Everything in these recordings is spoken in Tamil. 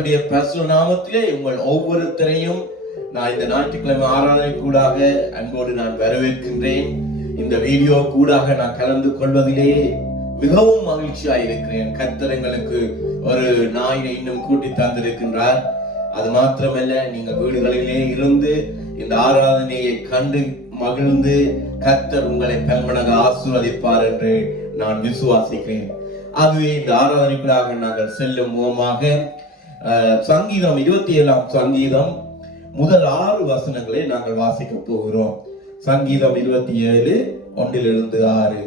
கர்த்தருடைய பரிசுத்த நாமத்திலே உங்கள் ஒவ்வொருத்தரையும் நான் இந்த ஞாயிற்றுக்கிழமை ஆராதனை கூடாக அன்போடு நான் வரவேற்கின்றேன். இந்த வீடியோ கூடாக நான் கலந்து கொள்வதிலே மிகவும் மகிழ்ச்சியாக இருக்கிறேன். கர்த்தர் எங்களுக்கு ஒரு நாயினை இன்னும் கூட்டி தந்திருக்கின்றார். அது மாத்திரமல்ல, நீங்கள் வீடுகளிலே இருந்து இந்த ஆராதனையை கண்டு மகிழ்ந்து கர்த்தர் உங்களை பல்மனக ஆசீர்வதிப்பார் என்று நான் விசுவாசிக்கிறேன். ஆகவே இந்த ஆராதனைக்குள்ளாக நாங்கள் செல்லும் முகமாக சங்கீதம் 27ஆம் சங்கீதம் முதல் 6 வசனங்களை நாங்கள் வாசிக்க போகிறோம். சங்கீதம் 27 1-6.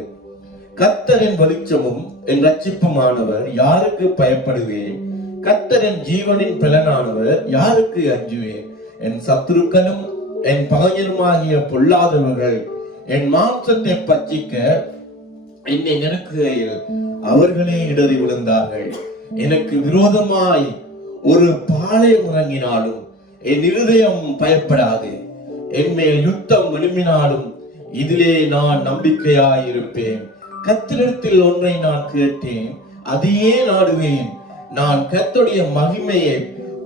கர்த்தரின் வெளிச்சமும் என் ரட்சிப்புமானவர், யாருக்கு பயப்படுவேன்? கர்த்தரின் ஜீவனின் பலனானவர், யாருக்கு அஞ்சுவேன்? என் சத்துருக்களும் என் பகைஞருமாகிய பொல்லாதவர்கள் என் மாம்சத்தை பட்சிக்க என்னை நெருக்குகையில் அவர்களே இடறி விழுந்தார்கள். எனக்கு விரோதமாய் ஒரு பாளையம் இறங்கினாலும் என் இருதயம் பயப்படாது. என் மேல் யுத்தம் எழும்பினாலும் இதிலே நான் நம்பிக்கையாய் இருப்பேன். கர்த்தரிடத்தில் ஒன்றை நான் கேட்டேன், அதையே நாடுவேன். நான் கர்த்தருடைய மகிமையை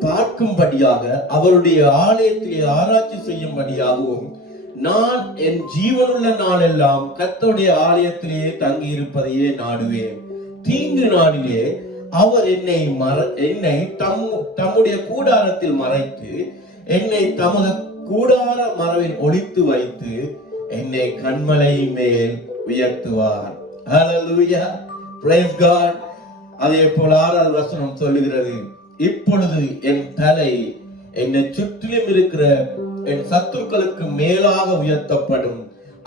பார்க்கும்படியாக அவருடைய ஆலயத்திலே ஆராய்ச்சி செய்யும்படியாகவும் நான் என் ஜீவனுள்ள நாளெல்லாம் கர்த்தருடைய ஆலயத்திலே தங்கி இருப்பதையே நாடுவேன். தீங்கு நாளிலே அவர் என்னை தம்முடைய கூடாரத்தில் மறைத்து என்னை தமது கூடார மரவில் ஒளித்து வைத்து என்னை கண்மலை மேல் உயர்த்துவார். ஹல்லேலூயா, பிரைஸ் காட். அதே போல 6வது வசனம் சொல்லுகிறது, இப்பொழுது என் தலை என்னை சுற்றிலும் இருக்கிற என் சத்துருக்களுக்கு மேலாக உயர்த்தப்படும்.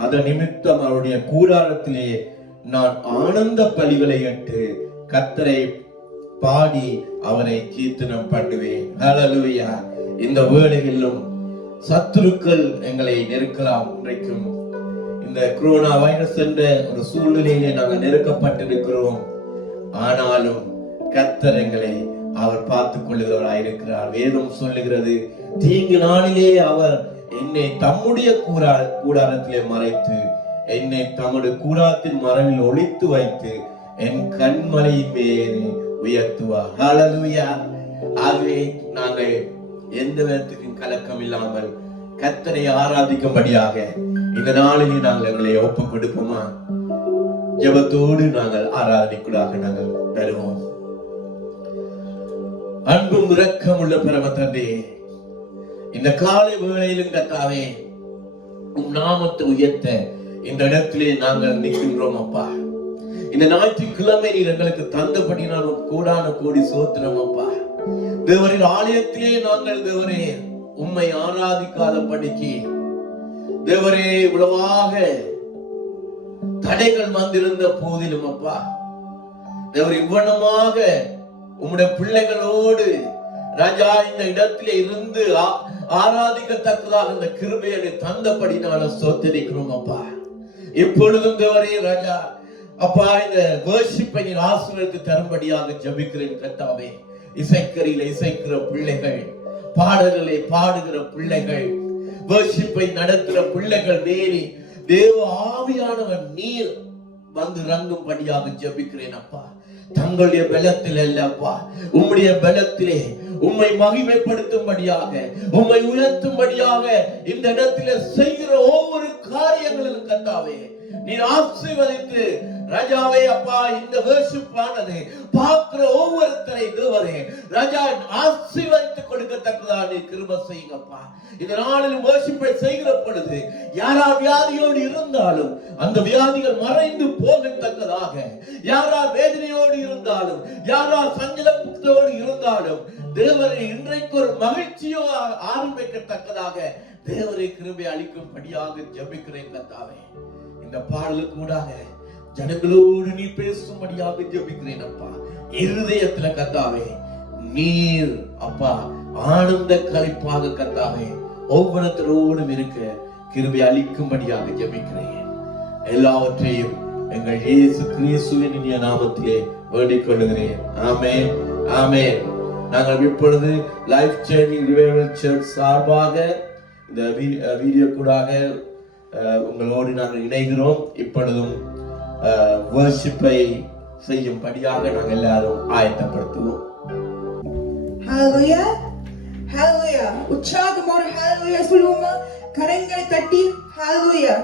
அதன் நிமித்தம் அவருடைய கூடாரத்திலே நான் ஆனந்த பலிகளை இட்டு கர்த்தரை பாடி அவரை கீர்த்தனம் பண்ணுவேன். ஹல்லேலூயா. இந்த வேளையிலும் சத்துருக்கள் எங்களை நெருக்கலாம். இன்றைக்கும் இந்த கொரோனா வைரஸ் என்ற ஒரு சூழ்நிலையிலே நாங்கள் நெருக்கப்பட்டிருக்கிறோம். ஆனாலும் கர்த்தர் எங்களை அவர் பார்த்துக் கொள்ளுகிறவராயிருக்கிறார். வேதம் சொல்லுகிறது, தீங்கு நாளிலே அவர் என்னை தம்முடைய கூடாரத்திலே மறைத்து என்னை தம்முடைய கூடாரத்தின் மரவில் ஒளித்து வைத்து என் கண்மலை மேல் உயர்த்துவார். ஹல்லேலூயா. ஆகவே நாங்கள் எந்த விதத்துக்கும் கலக்கம் இல்லாமல் கர்த்தரை ஆராதிக்கும்படியாக இந்த நாளிலே நாங்கள் எங்களை ஒப்புக் கொடுப்போமா? ஜெபத்தோடு நாங்கள் ஆராதனைக்குள்ளாக நாங்கள் வருவோம். அன்பும் இரக்கம் உள்ள பரம தந்தையே, இந்த காலை வேளையிலும் கர்த்தாவே உம் நாமத்தை உயர்த்த இந்த இடத்திலே நாங்கள் நிற்கின்றோம் அப்பா. இந்த ஞாயிற்றுக்கிழமை நீர் எங்களுக்கு தந்தபடினாலும் கோடான கோடி சோத்திரம் அப்பா. தேவரின் ஆலயத்திலே நாங்கள் தேவரே உம்மை ஆராதிக்காத படிக்கு தேவரே இவ்வளவாக தடைகள் வந்திருந்த போதிலும் அப்பா, தேவர் இவ்வளமாக உம்முடைய பிள்ளைகளோடு ராஜா இந்த இடத்திலே இருந்து ஆராதிக்கத்தக்கதாக இந்த கிருபையை தந்தபடினால ஸ்தோத்திரிக்கிறோம் அப்பா. இப்பொழுதும் தேவரே ராஜா அப்பா, இந்த வர்ஷிப்பை நீர் ஆசீர்வதித்து தரும்படியாக ஜெபிக்கிறேன் கர்த்தாவே. இசைக்கரியில இசைக்கிற பிள்ளைகள், பாடல்களை பாடுகிற பிள்ளைகள், வர்ஷிப்பை நடத்துகிற பிள்ளைகள் மேலே தேவ ஆவியானவர் நீர் வந்து இறங்கும்படியாக ஜெபிக்கிறேன் அப்பா. தங்களுடைய பலத்தில் அல்லப்பா, உம்முடைய பலத்திலே உம்மை மகிமைப்படுத்தும்படியாக உம்மை உயர்த்தும்படியாக இந்த இடத்திலே செய்கிற ஒவ்வொரு காரியங்களிலும் கர்த்தாவே நீர் ஆசீர்வதித்து ராஜாவே அப்பா, இந்த வர்ஷிப்பானது பார்க்கிற ஒவ்வொருத்தரை தேவரே ராஜா ஆசீர்வதித்து கொடுக்கத்தக்கதாக நீ கிருபை செய்யுங்கப்பா. இந்த நாளில் வர்ஷிப்பை செய்கிற பொழுது யாரா வியாதியோடு இருந்தாலும் அந்த வியாதிகள் மறைந்து போகத்தக்கதாக, யாரா வேதனையோடு இருந்தாலும், யாரா சஞ்சலத்தோடு இருந்தாலும் தேவரை இன்றைக்கு ஒரு மகிழ்ச்சியோ ஆரம்பிக்கத்தக்கதாக தேவரை கிருபை அளிக்கும்படியாக ஜெபிக்கிறேன் கர்த்தாவே. இந்த பாடலுக்கு கூடாக ஜனங்களோடு நீ பேசும்படியாக ஜெபிக்கிறேன் அப்பா. இருதயத்துல கர்த்தாவே நீர் அப்பா ஆனந்த களிப்பாக கர்த்தாவே ஒவ்வொருத்தரோடும் இருக்க கிருபை அளிக்கும்படியாக ஜெபிக்கிறேன். எல்லாவற்றையும் எங்கள் இயேசு கிறிஸ்துவின் இனிய நாமத்திலே வேண்டிக் கொள்கிறேன். ஆமென், ஆமென். நாங்கள் இப்பொழுது லைஃப் சேஞ்சிங் ரிவைவல் சர்ச் சார்பாக இந்த வீடியோ கூடாக உங்களோடு நாங்கள் இணைகிறோம். இப்பொழுதும் வர்ஷிப்பை செய்யும்படியாக நாங்கள் எல்லாரும் ஆயத்தப்படுத்துவோம். Hallelujah. Hallelujah. உற்சாகமோடு hallelujah சொல்லுவோமா? கரங்களை தட்டி hallelujah.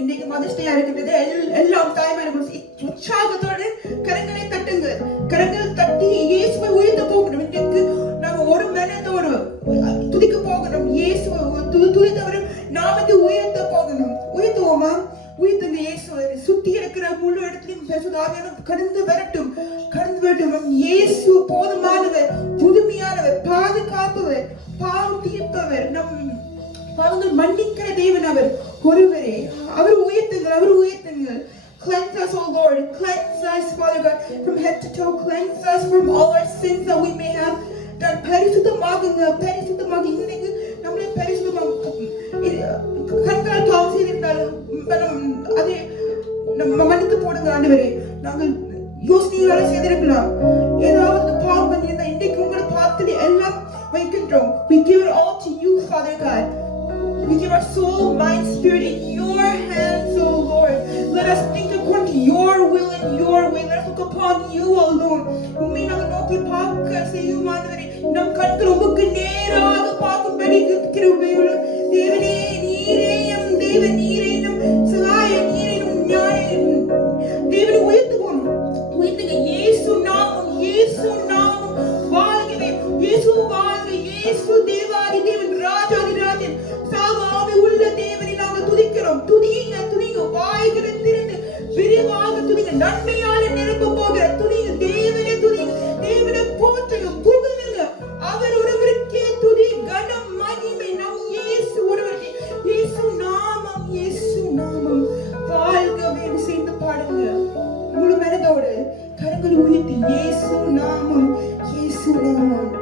இன்னைக்கு மதர்ஸ் டே இருக்கின்றது. எல்லாம் தாய்மார்களும் உற்சாகத்தோடு கரங்களை தட்டுங்க. கரங்கள் தட்டி இயேசுவை உயர்த்த போகணும். இன்னைக்கு நாம ஒரு மனதோடு துதிக்க போகணும். இயேசுவை துதித்தவரை நாமத்தை உயர்த்த போகணும். உயர்த்துவோமா? உயர்த்துங்க இயேசுவை. சுத்தி இருக்கிற முழு இடத்திலும் பரிசுத்த ஆவியானவர் கடந்து வரட்டும். இயேசு போதுமானவர், புதுமையானவர், பாதுகாப்பவர், பாவம் தீர்ப்பவர், நம் பாவங்கள் மன்னிக்கிற தேவன் அவர் ஒருவரே. அவர் உயர்த்துங்கள். Cleanse us, O Lord. Cleanse us, Father God, from head to toe. Cleanse us from all our sins that we may have done. பரிசுத்தமாகுங்க. இன்னைக்கு நம்மளை கண்களால் பாவம் செய்திருந்தாலும் அதை நம்ம மன்னித்து போடுங்க ஆண்டவரே. நாங்கள் யோசனைகளால செய்திருக்கலாம், ஏதாவது பாவம் பண்ணியிருந்தா இன்றைக்கு உங்களை பார்த்து எல்லாம் வைக்கின்றோம். We give it all to you, Father God. We give our soul, mind, spirit in your hands, O Lord. Let us think according to your will and your way. Let us look upon you alone. உம்மை நாங்கள் நோக்கி பார்க்க செய்யும் ஆண்டவரே. நம் கண்கள் உமக்கு நேராக பார்க்கும்படி கிருபையுள்ள தேவனே, நீரேயும் தேவன், நீரேனும் சகாய, நீரேனும் நியாயம். தேவனை உயர்த்துவோம். இயேசு நாமம் வாழ்கவே. இயேசு வாழ்க. இயேசு தேவாதி தேவன், ராஜாதி ராஜன், சாவாமை உள்ள தேவனை நாங்கள் துதிக்கிறோம். துதிங்க. வாய்களை திறந்து விரிவாக துதிங்க. நன்மையால நிரம்ப போகிற துதிங்க. தேவனை போற்றுங்க, புகழுங்க. அவர் ஒருவருக்கே துதி, கனம், மகிமை நம் இயேசு ஒருவருக்கே. இயேசு நாமம் வாழ்கவே. சேர்ந்து பாடுங்க முழு மனதோடு கரங்களை உயர்த்தி. இயேசு நாமம். இயேசு நாமம்.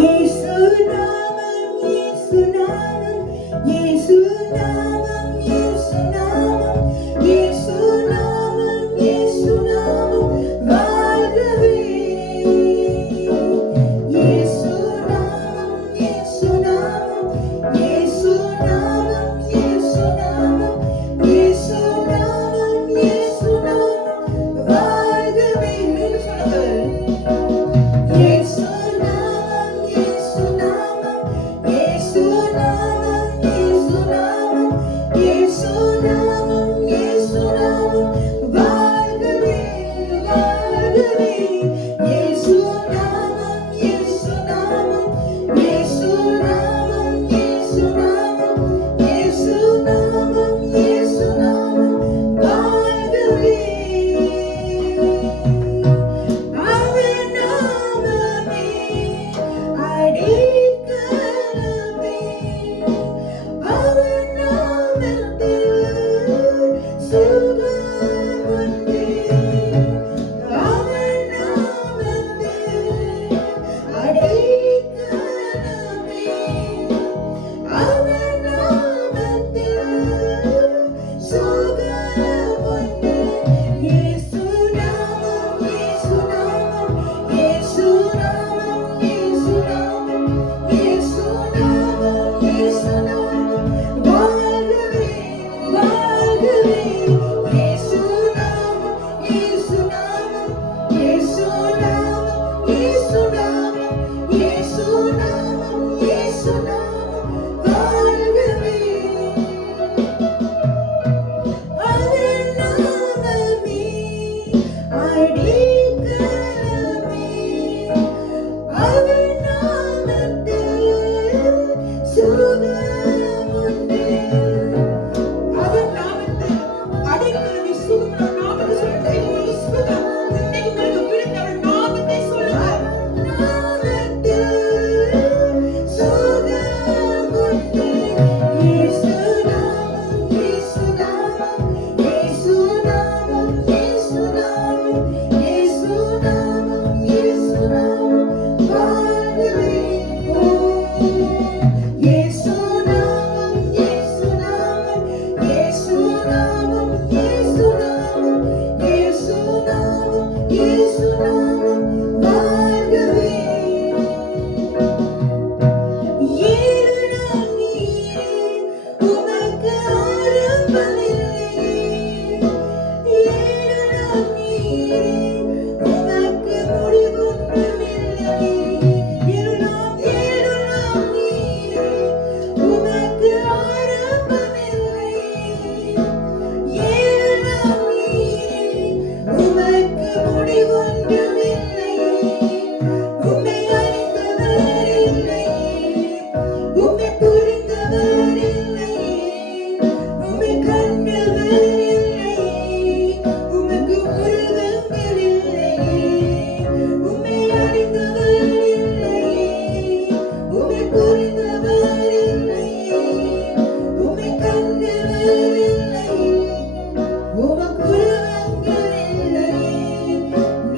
இயேசு நாமம். இயேசு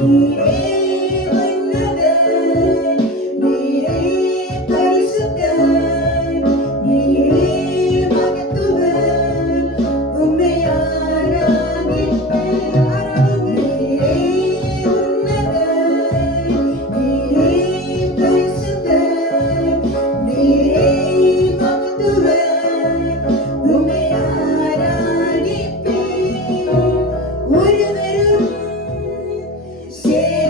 நீரே உன்னதர், நீரே பரிசுத்தர், நீரே மகத்துவர், உம்மை ஆராதிப்பேன். நீரே உன்னதர், நீரே பரிசுத்தர், நீரே மகத்துவர், உம்மை ஆராதிப்பேன். ஒருவரும் சேர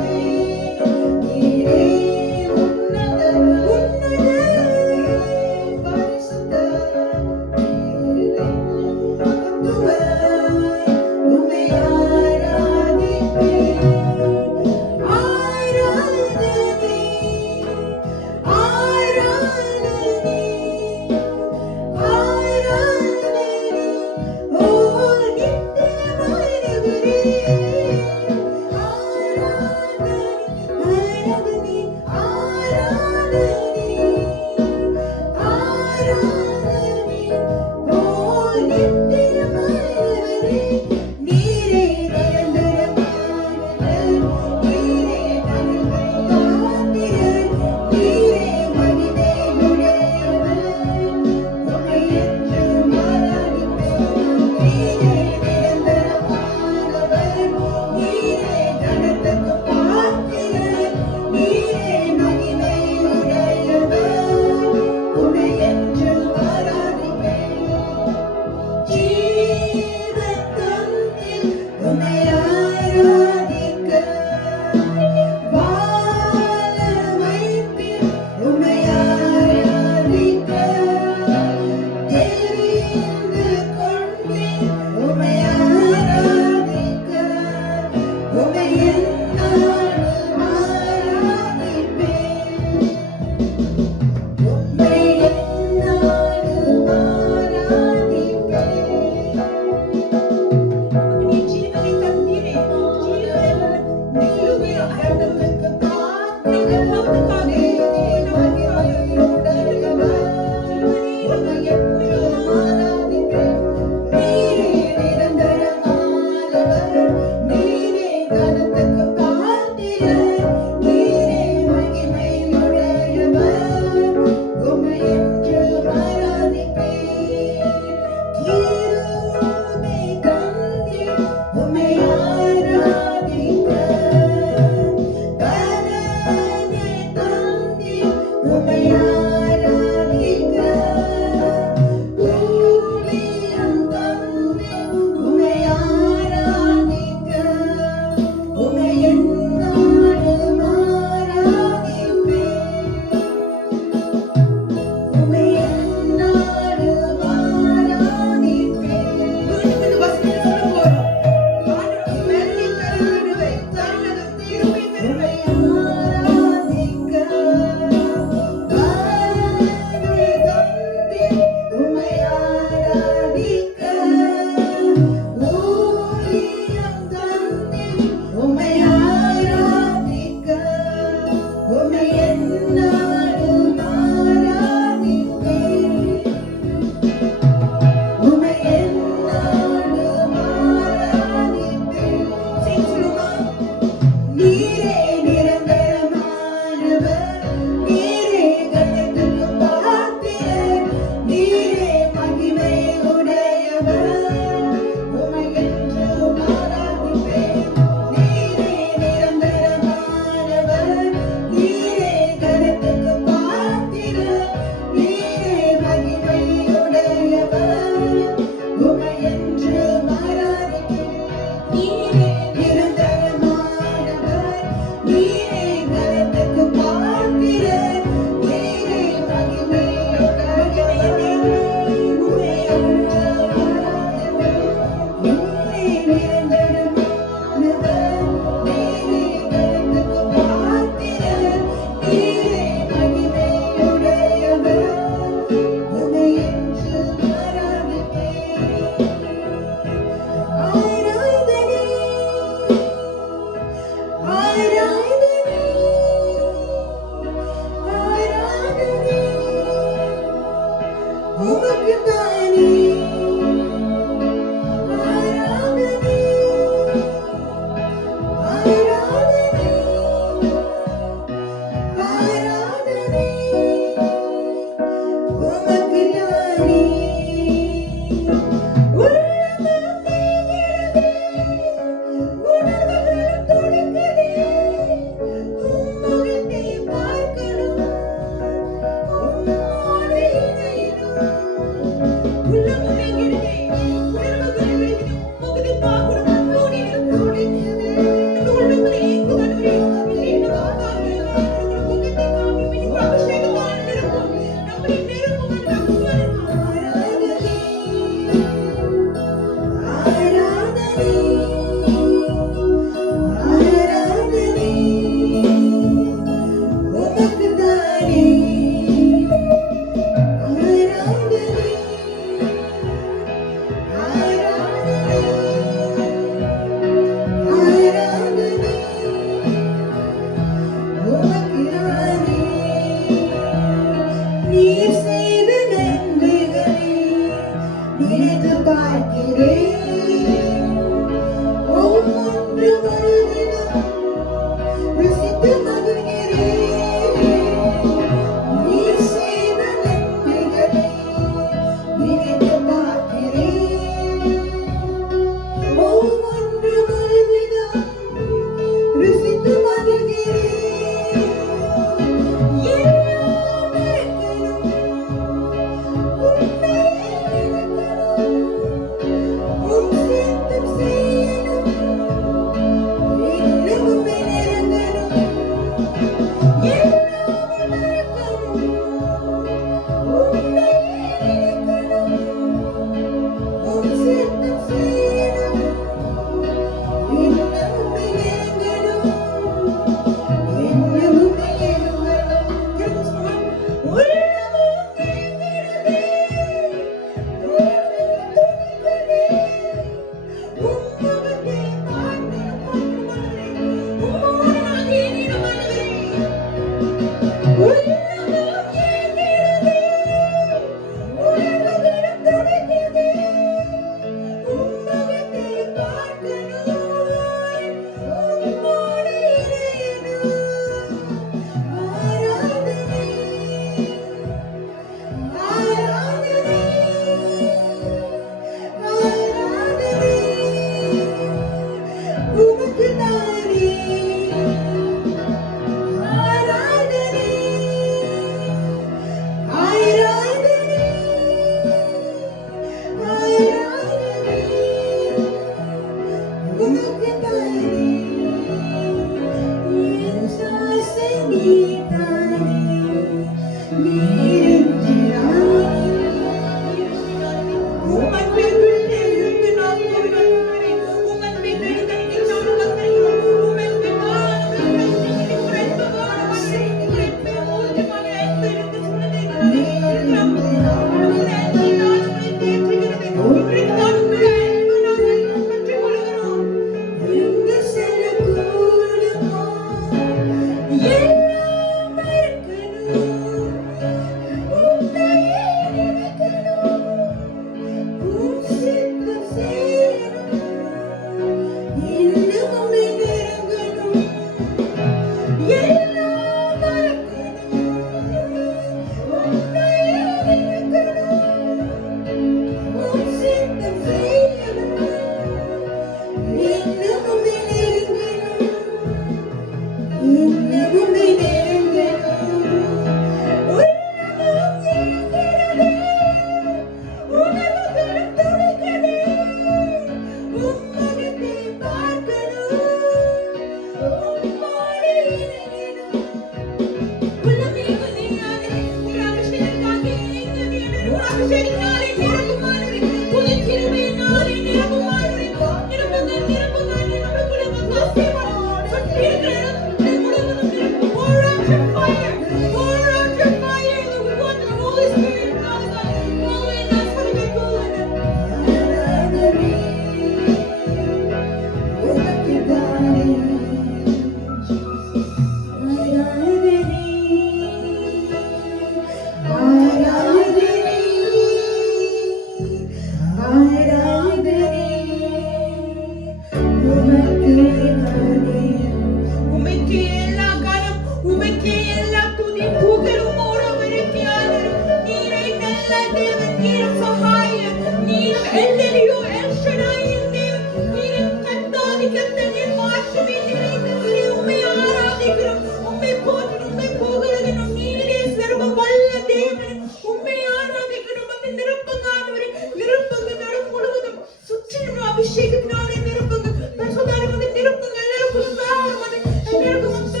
நீரும் சகாயம், நீரும் எல்லெரியோ எல்ஷடாயின் தேவன், நீரும் கர்த்தாதி கர்த்தர், நீர் மாற்றமே நிறைந்தவரே, உம்மை ஆராதிக்கிறோம், உம்மை போற்றுகிறோம், உம்மை புகழுகிறோம். நீரே சர்வ வல்ல தேவன், உம்மை ஆராதிக்கிறோம். அந்த நிரப்புங்க ஆண்டவரே, நிரப்புங்க நடும் முழுவதும் சுற்றிலும் அபிஷேகத்தினாலே நிரப்புங்க. பரிசுத்தாவின் வந்து நிரப்புங்க, எல்லாருக்கும் வாரும் ஆண்டவரே, எல்லாருக்கும் வந்து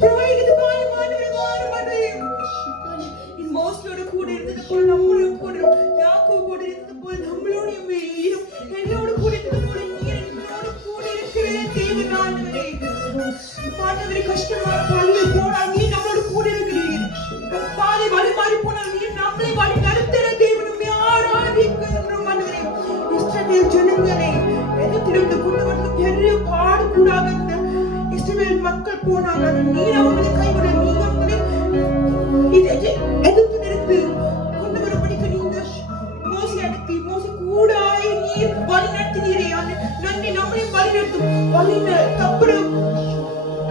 பிரவாகிதமான ஆண்டவரே, வாரும் ஆண்டவரே. மோசேயோடு கூட இருந்தது போல் நம்மளோட கூட யாக்கோபு கூட இருந்தது போல் நம்மளோட இரும், என்னோடு கூட இருந்தது போல நீர் என்னோடு கூட இருக்கிற தேவன் ஆண்டவரே. ஆண்டவரே, கஷ்டமான பாதையில் போனால் நீர் நம்மளோடு கூட இருக்கிறீர். பாதை வழி மாறி போனால் நீர் நம்மளை வழி நடத்துகிற தேவன், உம்மை ஆராதிக்கிறோம் ஆண்டவரே. இஸ்ரவேல் ஜனங்களை எதிர்த்திருந்து கொண்டு வந்து பெரிய பாடு கூடாக இஸ்ரவேல் மக்கள் போனாங்க. நீர் அவங்களை கைவிட, நீங்க அவங்களை எதிர்த்து நிறுத்து கொண்டு வரும்படிக்கு நீங்க மோசே அனுப்பி மோசே கூடாய் நீர் வழி நடத்தினீரே. நன்றி, நம்மளையும் வழி நடத்தும். வழி தப்புறம்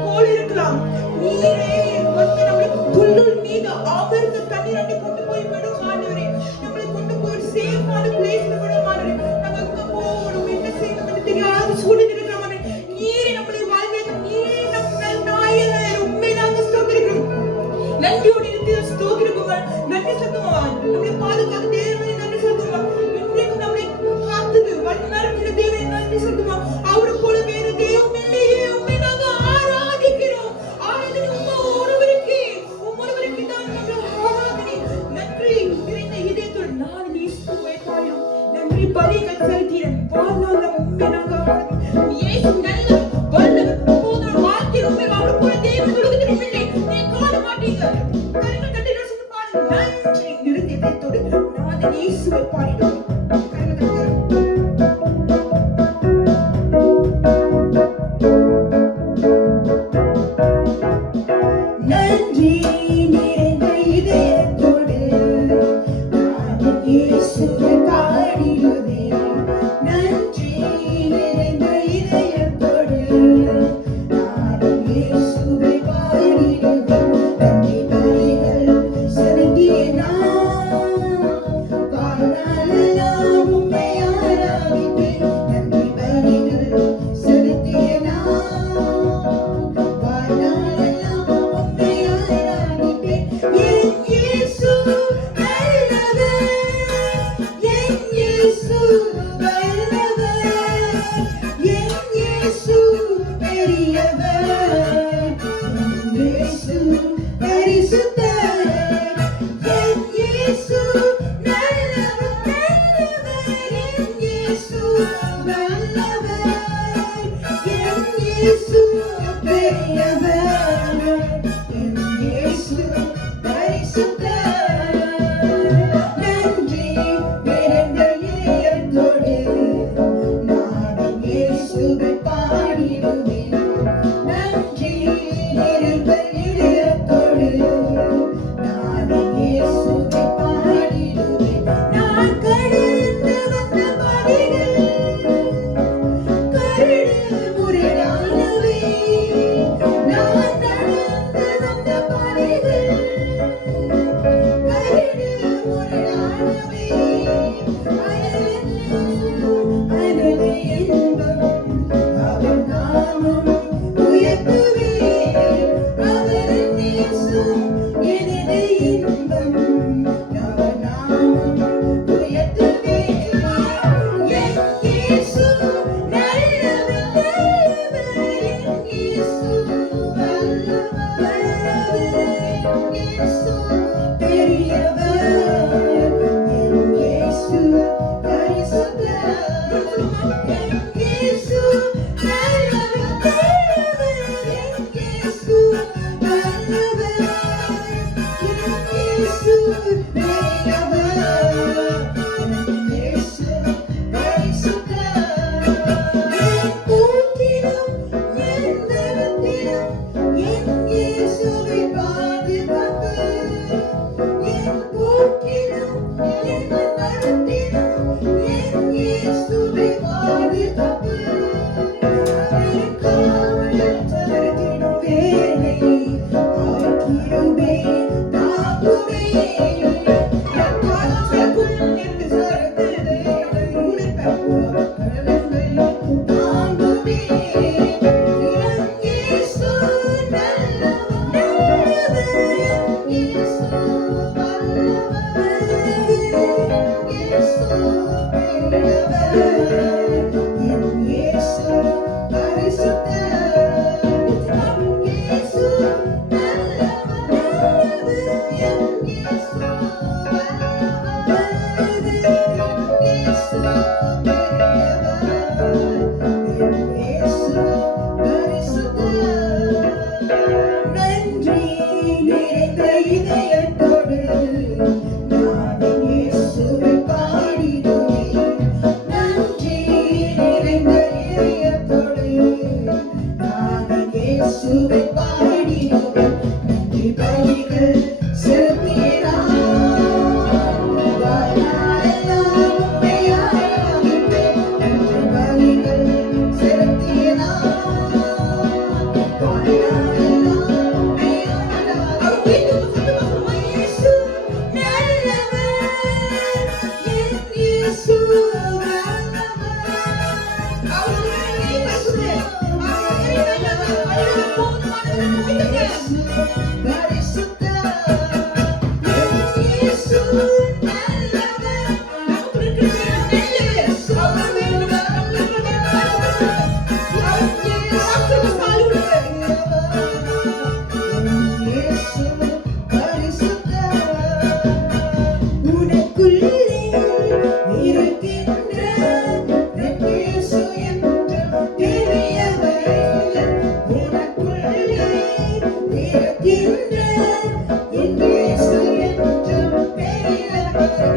போல இருக்கலாம், நீரே வந்து நம்மளை புல்லுள் மீது அமர்ந்து தண்ணீர் அண்டி கொண்டு போய் விடும் ஆண்டவரே. நம்மளை கொண்டு போய் ஒரு சேஃபான பிளேஸ்ல விடும் ஆண்டவரே. நாங்க அங்க போகணும், என்ன செய்யணும் என்று தெரியாத சூழ்நிலை இருக்கிறோம் ஆண்டவரே. நீரே நம்மளை வழி நடத்தும். நீரே நம்ம நாயகர், உண்மை நாங்க ஸ்தோத்திரிக்கிறோம். நன்றியோடு ஸ்தோத்திரிப்போம், நன்றி சொல்லுவோம். நம்மளை பாதுகாத்து தேவனை நன்றி சொல்லுவோம். இன்றைக்கு நம்மளை காத்தது வழி நடத்தின தேவனை நன்றி சொல்லுவோம். அவரு போல வேறு தெய்வம் இல்லையே. உண்மை நாங்க ஆராதிக்கிறோம். ஆராதனை ஒருவருக்கு தான் நம்மள ஆராதனை. நன்றி நிறைந்த இதயத்தோடு நான் இயேசுவை பாயும் நன்றி பலிகள் செலுத்தினேன். வாழ்நாள் உண்மை நாங்க ஆராதனை. இயேசு நல்லவர், வல்லவர், போதும் வாழ்க்கையில் உண்மை அவரு போல தேவன் கொடுக்கிறோம் இல்லை. நீ காண மாட்டீங்க. கரங்கள் கட்டி ரசித்து பாடு. நன்றி நிறைந்த இதயத்தோடு நான் இயேசுவை பாடினோம். நன்றி நிறைந்த இதயத்தோடு நான் இயேசுவை பாடினோம். நன்றி நிறைந்த இதயத்தோடு நான் இயேசுவை பாடினோம். நன்றி பலிகள் செலுத்திய நான் வாழ்நாளெல்லாம்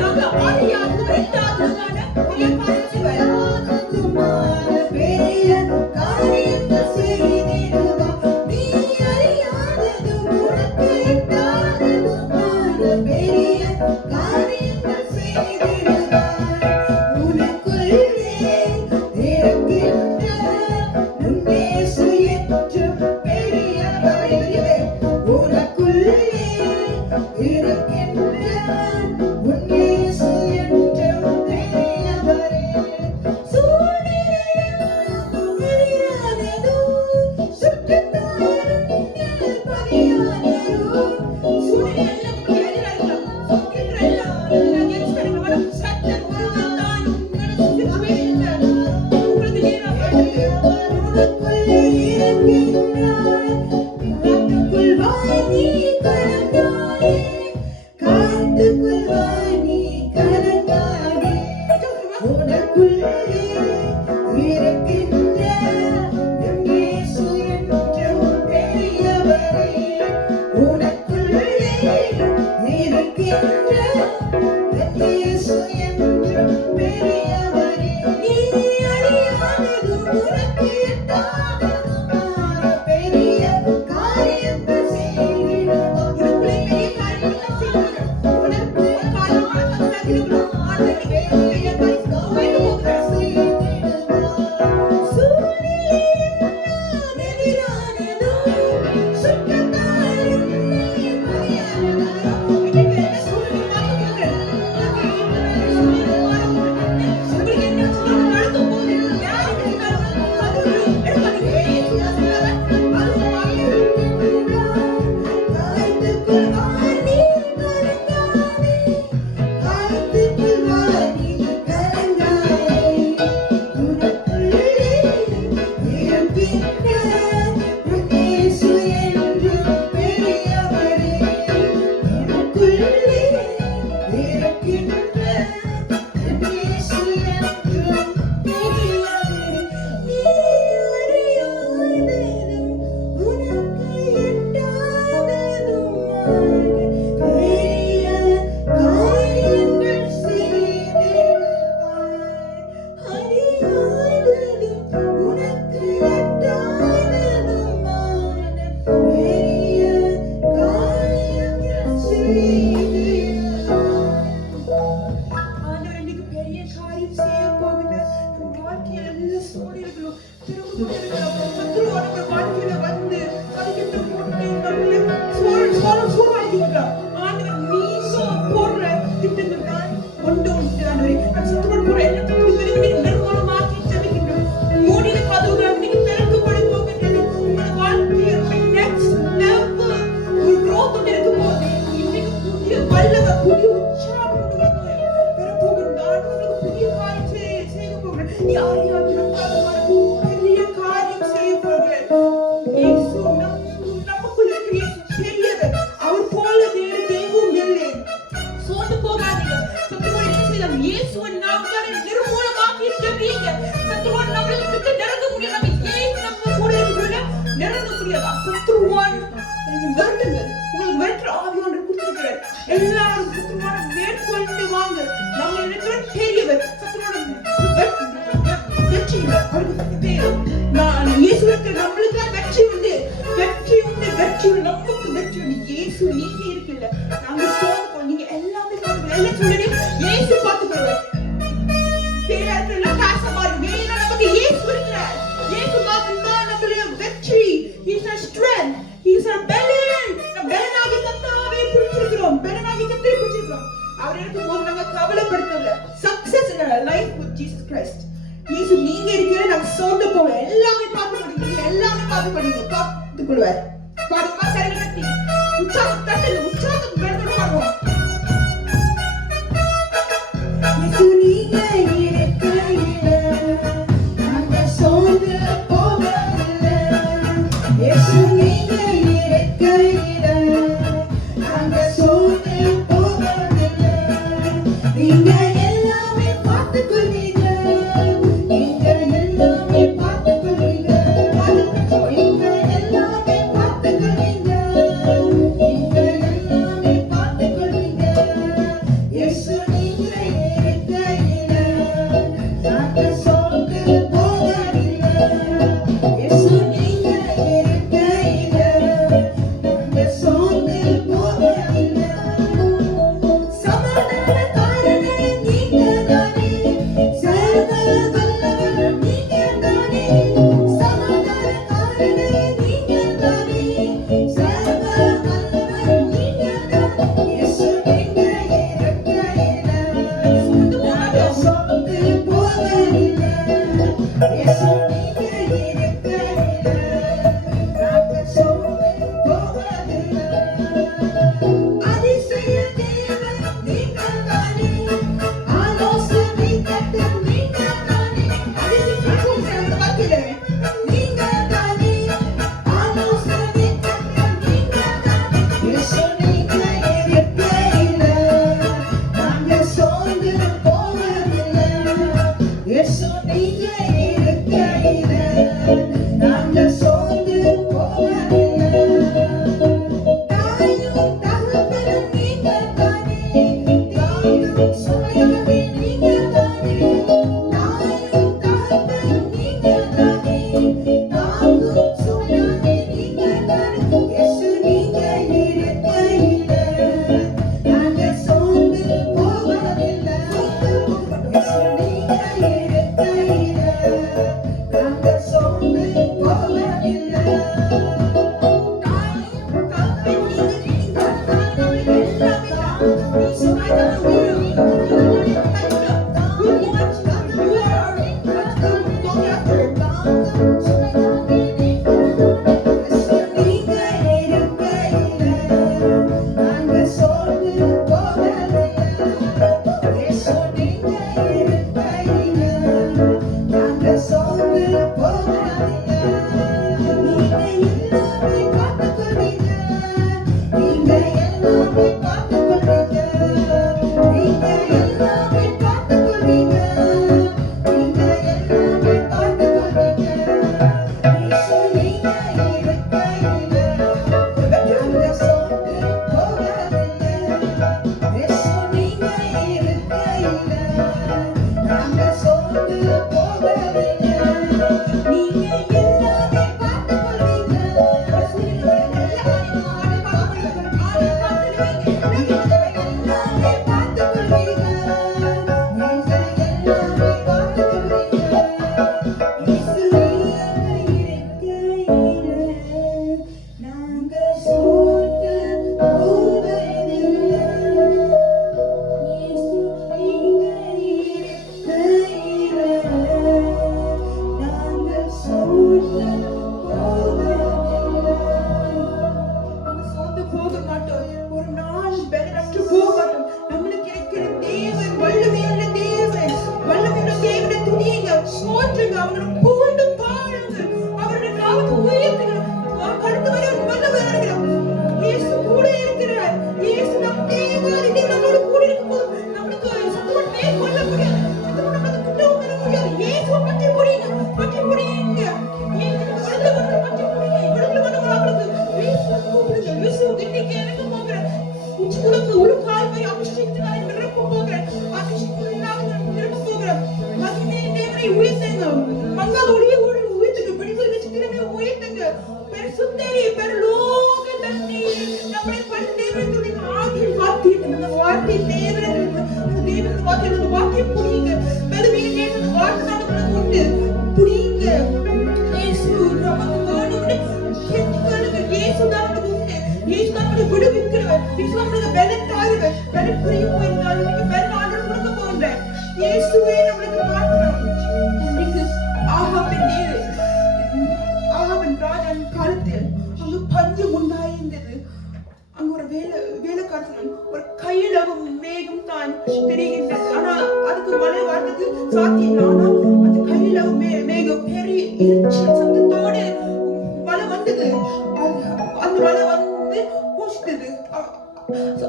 நாங்க ஆதியாகமம் 2வது அதிகாரம் பெரிய காரியம் செய்வார். பெரிய காரியங்கள் செய்திடுவார். நீ அறியாதது உனக்கு எட்டாததுமான பெரிய காரியங்கள் செய்திடுவார். உனக்குள்ளே இருக்கின்ற உன் இயேசு என்றும் பெரியவரே. உனக்குள்ளே இருக்கின்ற உன் இயேசு என்றும் பெரியவரே. சூழ்நிலையாலும் எதிரானதோ, சுற்றத்தாரும் நீங்கள் பகையானதோ. சூழ்நிலை எல்லாம் உங்களுக்கு எதிரா இருக்கலாம். சுற்றியுள்ள எல்லாரும் against இருக்கிறவங்க சட்டம் ஒழுங்கு தான் உங்களை situation உங்களுக்கு நேரா காட்டுது. உனக்குள்ளே இருக்கின்றாய், காட்டுக்குள் வாய் நீ கலங்காதே. காட்டுக்குள் வாய் நீ கலங்காதே. உனக்குள்ளே இருக்கின்ற என் இயேசு என்றும் பெரியவரே. உனக்குள்ளே இருக்கின்ற என் இயேசு என்றும் பெரியவரே. நீ அறியாதது உனக்கு எட்டாததுமான பெரிய காரியங்கள் செய்திடுவார். உனக்குள்ளே பெரிய காரியங்கள் செய்திடுவார். உனக்கு காரியங்களை பத்தாக்கிடுவார். ஆண்டவரே, பெரிய காரியங்கள் செய்திடுவார். சூழ்நிலையெல்லாம் எதிரானதோ, சுற்றத்தாரும் உன்னை பகையானதோ. இன்னைக்கு என்ன சூழ்நிலை பார்க்கிறீர்கள்? உங்களுக்கு என்ன சூழ்நிலை நடக்க போகுது? யார் இருந்தாலும் அது எடுக்காதீங்க. அதுவும் காட்டுக்குள் வாய் நீ கலங்காதே. காட்டுக்குள் வாய் நீ கலங்காதே. உனக்குள்ளே இருக்கின்ற உன் இயேசு என்றும் பெரியவரே. உனக்குள்ளே இருக்கின்ற உன் இயேசு என்றும் பெரியவரே. நீ அறியாததும் உனக்கு எட்டாததுமான பெரிய காரியங்கள் செய்திடுவார். அறியாததும் உனக்கு எட்டாததுமான பெரிய காரியங்கள் செய்திடுவார். ஆண்டவர் இன்னைக்கு பெரிய காரியம் செய்ய போகிறார். நம் வாழ்க்கையில எல்லா சூழ்நிலைகளும் திரும்ப கொண்டிருக்கிறோம். சத்துருவான நம்ம வாழ்க்கையில வந்து கடிக்கிட்டு போட்டு நம்மள சோர்வடைக்கிறார். ஆண்டவர் நீங்க போடுற திட்டங்கள் தான் ஒன்று ஆண்டவரே. நம்ம சத்துருவான போற எல்லா திட்டங்களையும் நிர்மூலமாக்கி ஜெபிக்கின்றோம். மூடின கதவுகள் இன்னைக்கு திறக்கப்பட போகின்றது. உங்களோட வாழ்க்கையில next level ஒரு growth ஒன்று இருக்கும் போது இன்னைக்கு புதிய வல்லமை, புதிய உற்சாகம் உங்களுக்கு பெறப்போகிறது. ஆண்டவர் உங்களுக்கு புதிய காரியம் செய்ய போகிறார். யாரையாவது நம்பாதவர்கள் பெரிய காரியம் செய்ய போகிறார். இயேசு நமக்குள்ள இருக்கிற இயேசு பெரியவர். அவர் போல வேறு தெய்வம் இல்லை. சோர்ந்து போகாதீங்க. சத்துருவான் என்ன செய்யலாம்? இயேசுவை நாங்கள் நிர்மூலமாக்கி ஜெபிங்க. சத்துருவான் நம்மளுக்கு விட்டு நெருங்க முடியாது. இயேசு நம்ம கூட இருக்கிற நெருங்க முடியாதா? சத்துருவான் விரட்டுங்கள். உங்களுக்கு விரட்டுற ஆவியானவர் கொடுத்திருக்கிறார். எல்லாரும் சத்துருவான மேற்கொண்டு வாங்க. நம்ம இருக்கிற பெரியவர். சத்துருவான வெற்றி அவருக்கு பேர். நான் இயேசு இருக்கிற நம்மளுக்கு வெற்றி உண்டு. வெற்றி உண்டு. வெற்றி உண்டு. நமக்கு வெற்றி உண்டு. இயேசு நீங்க இருக்கல. நாங்க சோர்ந்து நீங்க எல்லாமே பாத்துக்கணும். எல்லா சூழ்நிலையும் இயேசு பார்த்துக்கொள்வார். பேரா இருக்கிற காச பாருங்க. ஏன்னா நமக்கு இயேசு இருக்கிறார். இயேசு தான் நம்மளுடைய வெற்றி. He is our strength. He is our belly. நம்ம பெலனாகி கர்த்தாவை பிடிச்சிருக்கிறோம். பெலனாகி கர்த்தரை பிடிச்சிருக்கிறோம். அவர் இருக்கும்போது நாங்க கவலைப்படுத்தல. Success in our life with Jesus Christ. இயேசு நீங்க இருக்கிற நம்ம சோர்ந்து போக எல்லாமே பார்த்துக்கொள்ளுங்க. எல்லாமே பார்த்துக்கொள்வார். பாருங்க கரங்களை தட்டி உற்சாகம் தட்டுங்க. உற்சாகம் பெறணும் பாருங்க. இயேசு நீங்க இருக்கிறீங்க. நாங்க சோர்ந்து போவதில்லை. இயேசு நீங்க இருக்கிறீங்க. நாங்க சோர்ந்து போவதில்லை. நீங்க எல்லாமே பார்த்துக்கொள்வீங்க. நீங்க எல்லாமே பார்த்துக்கொள்வீங்க. நீங்க எல்லாமே பார்த்துக்கொள்வீங்க. நீங்க எல்லாமே பார்த்துக்கொள்வீங்க. இயேசு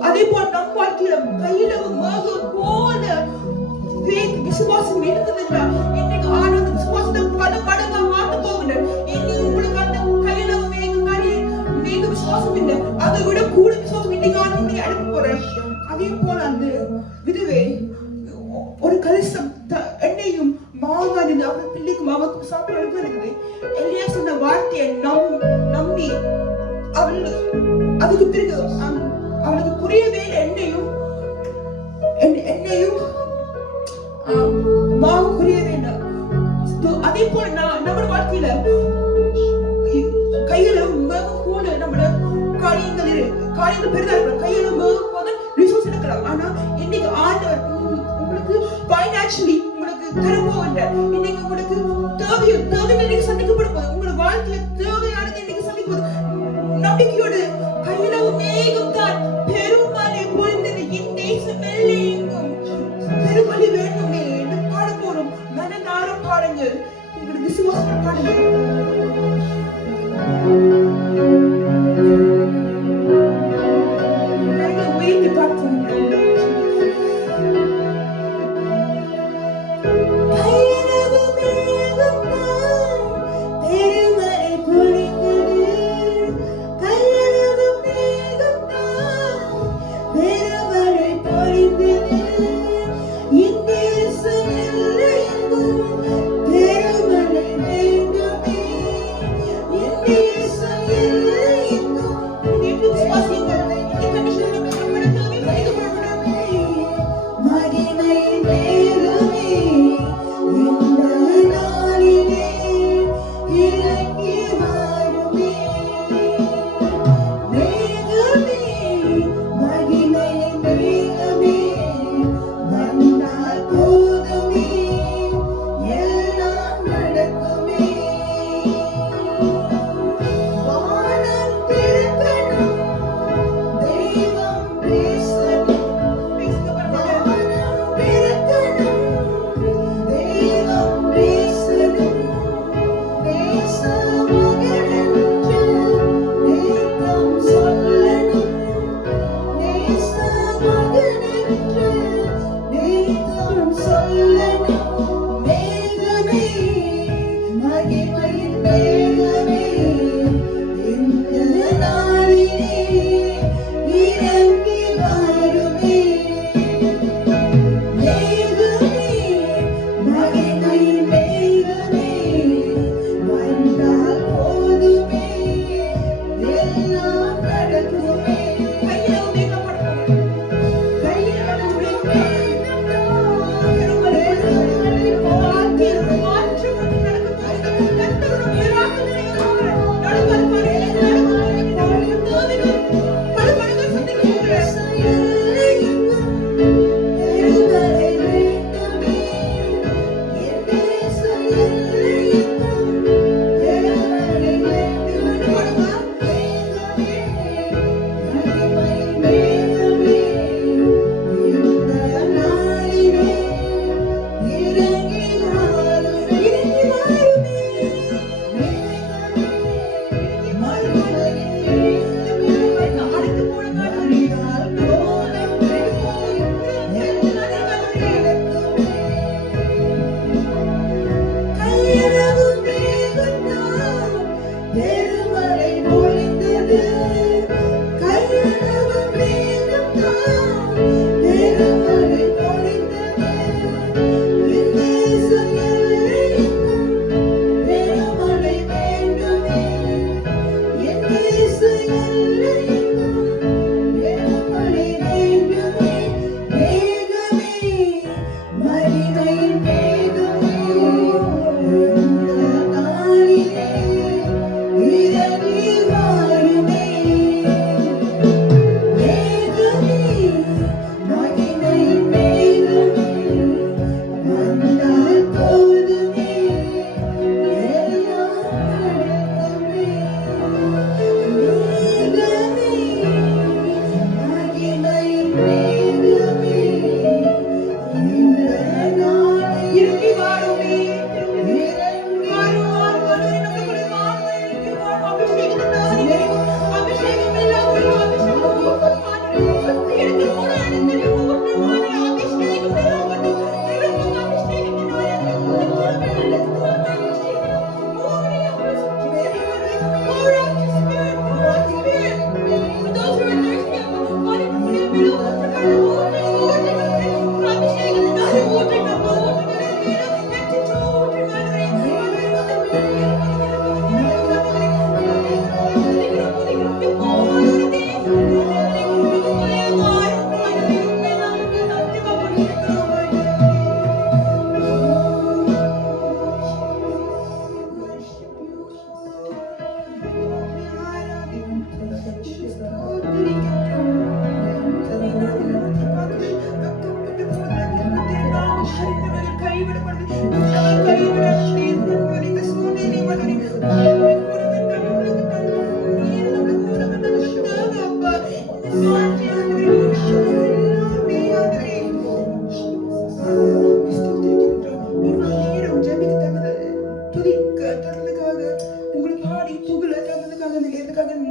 அதே போல நம் வாழ்க்கையில கையில மேகம் போல விசுவாசம் இருக்குதுங்களா? இன்னைக்கு ஆனந்த விசுவாசத்தை பல மடங்கா மாத்த போகிறேன். இனி உங்களுக்கு அந்த கையில மேக விசுவாசம் இல்லை, அதை விட கூட விசுவாசம் இன்னைக்கு ஆனந்தை அனுப்ப போறேன். அதே போல அந்த விதவை ஒரு கலசம் எண்ணெயும் மாவாதி அவர் பிள்ளைக்கு மாவுக்கு சாப்பிட இருக்குது. எலியா சொன்ன வார்த்தையை நம்பி அவள் அதுக்கு பிறகு அவளுக்கு புரியவே எண்ணெயும் மாவு புரியவே இல்லை. அதே போல நம்ம வாழ்க்கையில கையில மேகம் போல நம்மளோட காரியங்கள் பெரிதா இருக்கலாம். கையில மேகம் போல ரிசோர்ஸ் இருக்கலாம். ஆனா இன்னைக்கு ஆண்டவர் உங்களுக்கு பைனான்சியலி உங்களுக்கு தரப்போகின்ற இன்னைக்கு உங்களுக்கு தேவைகள் இன்னைக்கு சந்திக்கப்படும் போது உங்களுக்கு வாழ்க்கையில தேவையானது இன்னைக்கு சந்திக்கும் போது நம்பிக்கையோடு கையில மேகம் தான் பெருமழை பொழிந்தது என் தேசம் எல்லையெங்கும் பெருமழை வேண்டுமே என்று பாட போறோம். மனதார பாருங்கள், உங்களுக்கு விசுவாசம் பாருங்கள். பெருமழை வேண்டுமே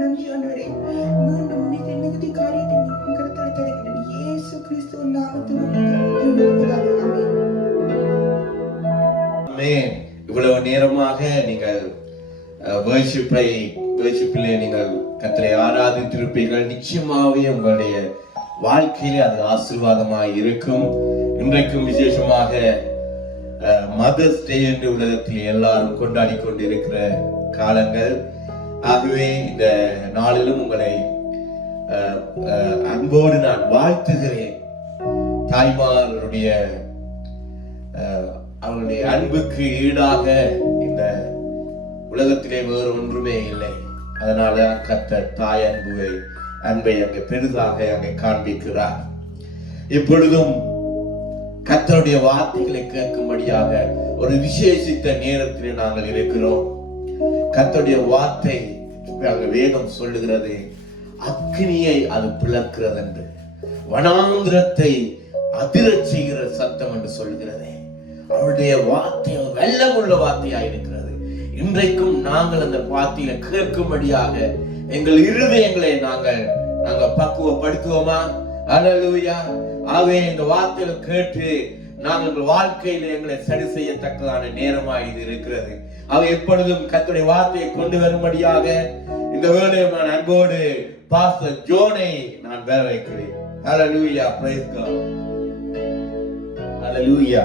நன்றி ஆண்டவரே. மீண்டும் உங்களுக்கு என்னுடைய காரியத்தை கருத்தில் தருகிறேன். இயேசு கிறிஸ்துவின் நாமத்தில் ஆமென். இவ்வளவு நேரமாக நீங்கள் வேர்ஷிப்பிலே நீங்கள் கர்த்தரை ஆராதித்திருப்பீர்கள். நிச்சயமாகவே உங்களுடைய வாழ்க்கையிலே அது ஆசீர்வாதமாய் இருக்கும். இன்றைக்கும் விசேஷமாக மதர்ஸ் டே என்று உலகத்தில் எல்லாரும் கொண்டாடி கொண்டிருக்கிற காலங்கள். ஆகவே இந்த நாளிலும் உங்களை அன்போடு நான் வாழ்த்துகிறேன். தாய்மாருடைய அவருடைய அன்புக்கு ஈடாக இந்த உலகத்திலே வேறு ஒன்றுமே இல்லை. அதனால கர்த்தர் தாய் அன்பை அங்கே பெரிதாக அங்கே காண்பிக்கிறார். இப்பொழுதும் கர்த்தருடைய வார்த்தைகளை கேட்கும்படியாக ஒரு விசேஷித்த நேரத்திலே நாங்கள் இருக்கிறோம். கர்த்தருடைய வார்த்தை அங்க வேதம் சொல்லுகிறது, அக்னியை அது பிளக்கிறது என்று, வனாந்திரத்தை அதிரச் செய்கிற சத்தம் என்று சொல்கிறது. அவருடைய வார்த்தை வெள்ளமுள்ள வார்த்தையாக இருக்கிறது. இன்றைக்கும் நாங்கள் அந்த வார்த்தையை கேட்கும்படியாக எங்கள் இருதயங்களை நாங்கள் பக்குவப்படுத்துவோமா? அல்லேலூயா. ஆகவே இந்த வார்த்தையை கேட்டு நாங்கள் வாழ்க்கையில எங்களை சரி செய்யத்தக்கதான நேரமாக இது இருக்கிறது. அவை எப்பொழுதும் கர்த்தருடைய வார்த்தையை கொண்டு வரும்படியாக இந்த வேளையை நான் அன்போடு பாஸ்டர் ஜோனை நான் வர வைக்கிறேன். ஹல்லேலூயா, பிரைஸ் காட். ஹல்லேலூயா.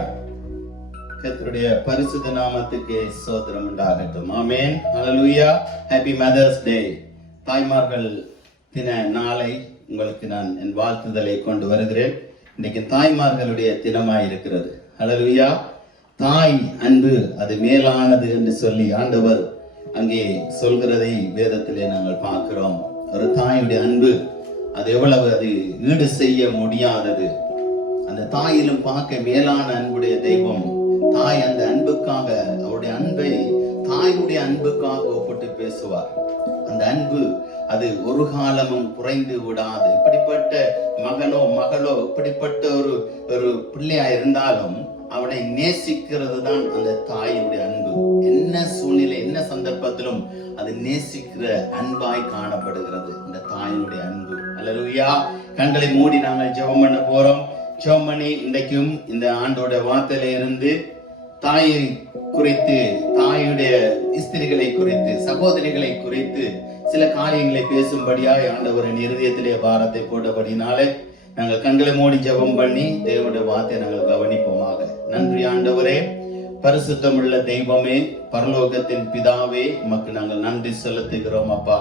கர்த்தருடைய பரிசுத்த நாமத்துக்கு ஸ்தோத்திரம் உண்டாகட்டும். ஆமென். ஹல்லேலூயா. Happy mother's day. தாய்மார்கள் தின நாளை உங்களுக்கு நான் என் வாழ்த்துதலை கொண்டு வருகிறேன். இன்னைக்கு தாய்மார்களுடைய தினமாய் இருக்கிறது. ஹல்லேலூயா. தாய் அன்பு அது மேலானது என்று சொல்லி ஆண்டவர் அங்கே சொல்கிறதை வேதத்திலே நாங்கள் பார்க்கிறோம். ஒரு தாயுடைய அன்பு அது எவ்வளவு அது ஈடு செய்ய முடியாதது. அந்த தாயிலும் பார்க்க மேலான அன்புடைய தெய்வம் தாய். அந்த அன்புக்காக அவருடைய அன்பை தாயுடைய அன்புக்காக ஒப்பிட்டு பேசுவார். அந்த அன்பு அது ஒரு காலமும் குறைந்து விடாது. இப்படிப்பட்ட மகனோ மகளோ இப்படிப்பட்ட ஒரு பிள்ளையா இருந்தாலும் அவனை நேசிக்கிறது தான் அந்த தாயினுடைய அன்பு. என்ன சூழ்நிலை என்ன சந்தர்ப்பத்திலும் அது நேசிக்கிற அன்பாய் காணப்படுகிறது இந்த தாயினுடைய அன்பு. அல்லேலூயா. கண்களை மூடி நாங்கள் ஜெபம் பண்ண போறோம். ஜெபம் பண்ணி இன்றைக்கும் இந்த ஆண்டோட வார்த்தையில இருந்து தாயை குறித்து, தாயுடைய ஸ்திரிகளை குறித்து, சகோதரிகளை குறித்து சில காரியங்களை பேசும்படியாக ஆண்டவரின் இருதயத்திலே பாரத்தை போட்டபடினாலே நாங்கள் கண்களை மூடி ஜெபம் பண்ணி தேவனுடைய வார்த்தையை நாங்கள் கவனிப்போமாக. நன்றி ஆண்டவரே, பரிசுத்தமுள்ள தெய்வமே, பரலோகத்தின் பிதாவே, உமக்கு நாங்கள் நன்றி செலுத்துகிறோம் அப்பா.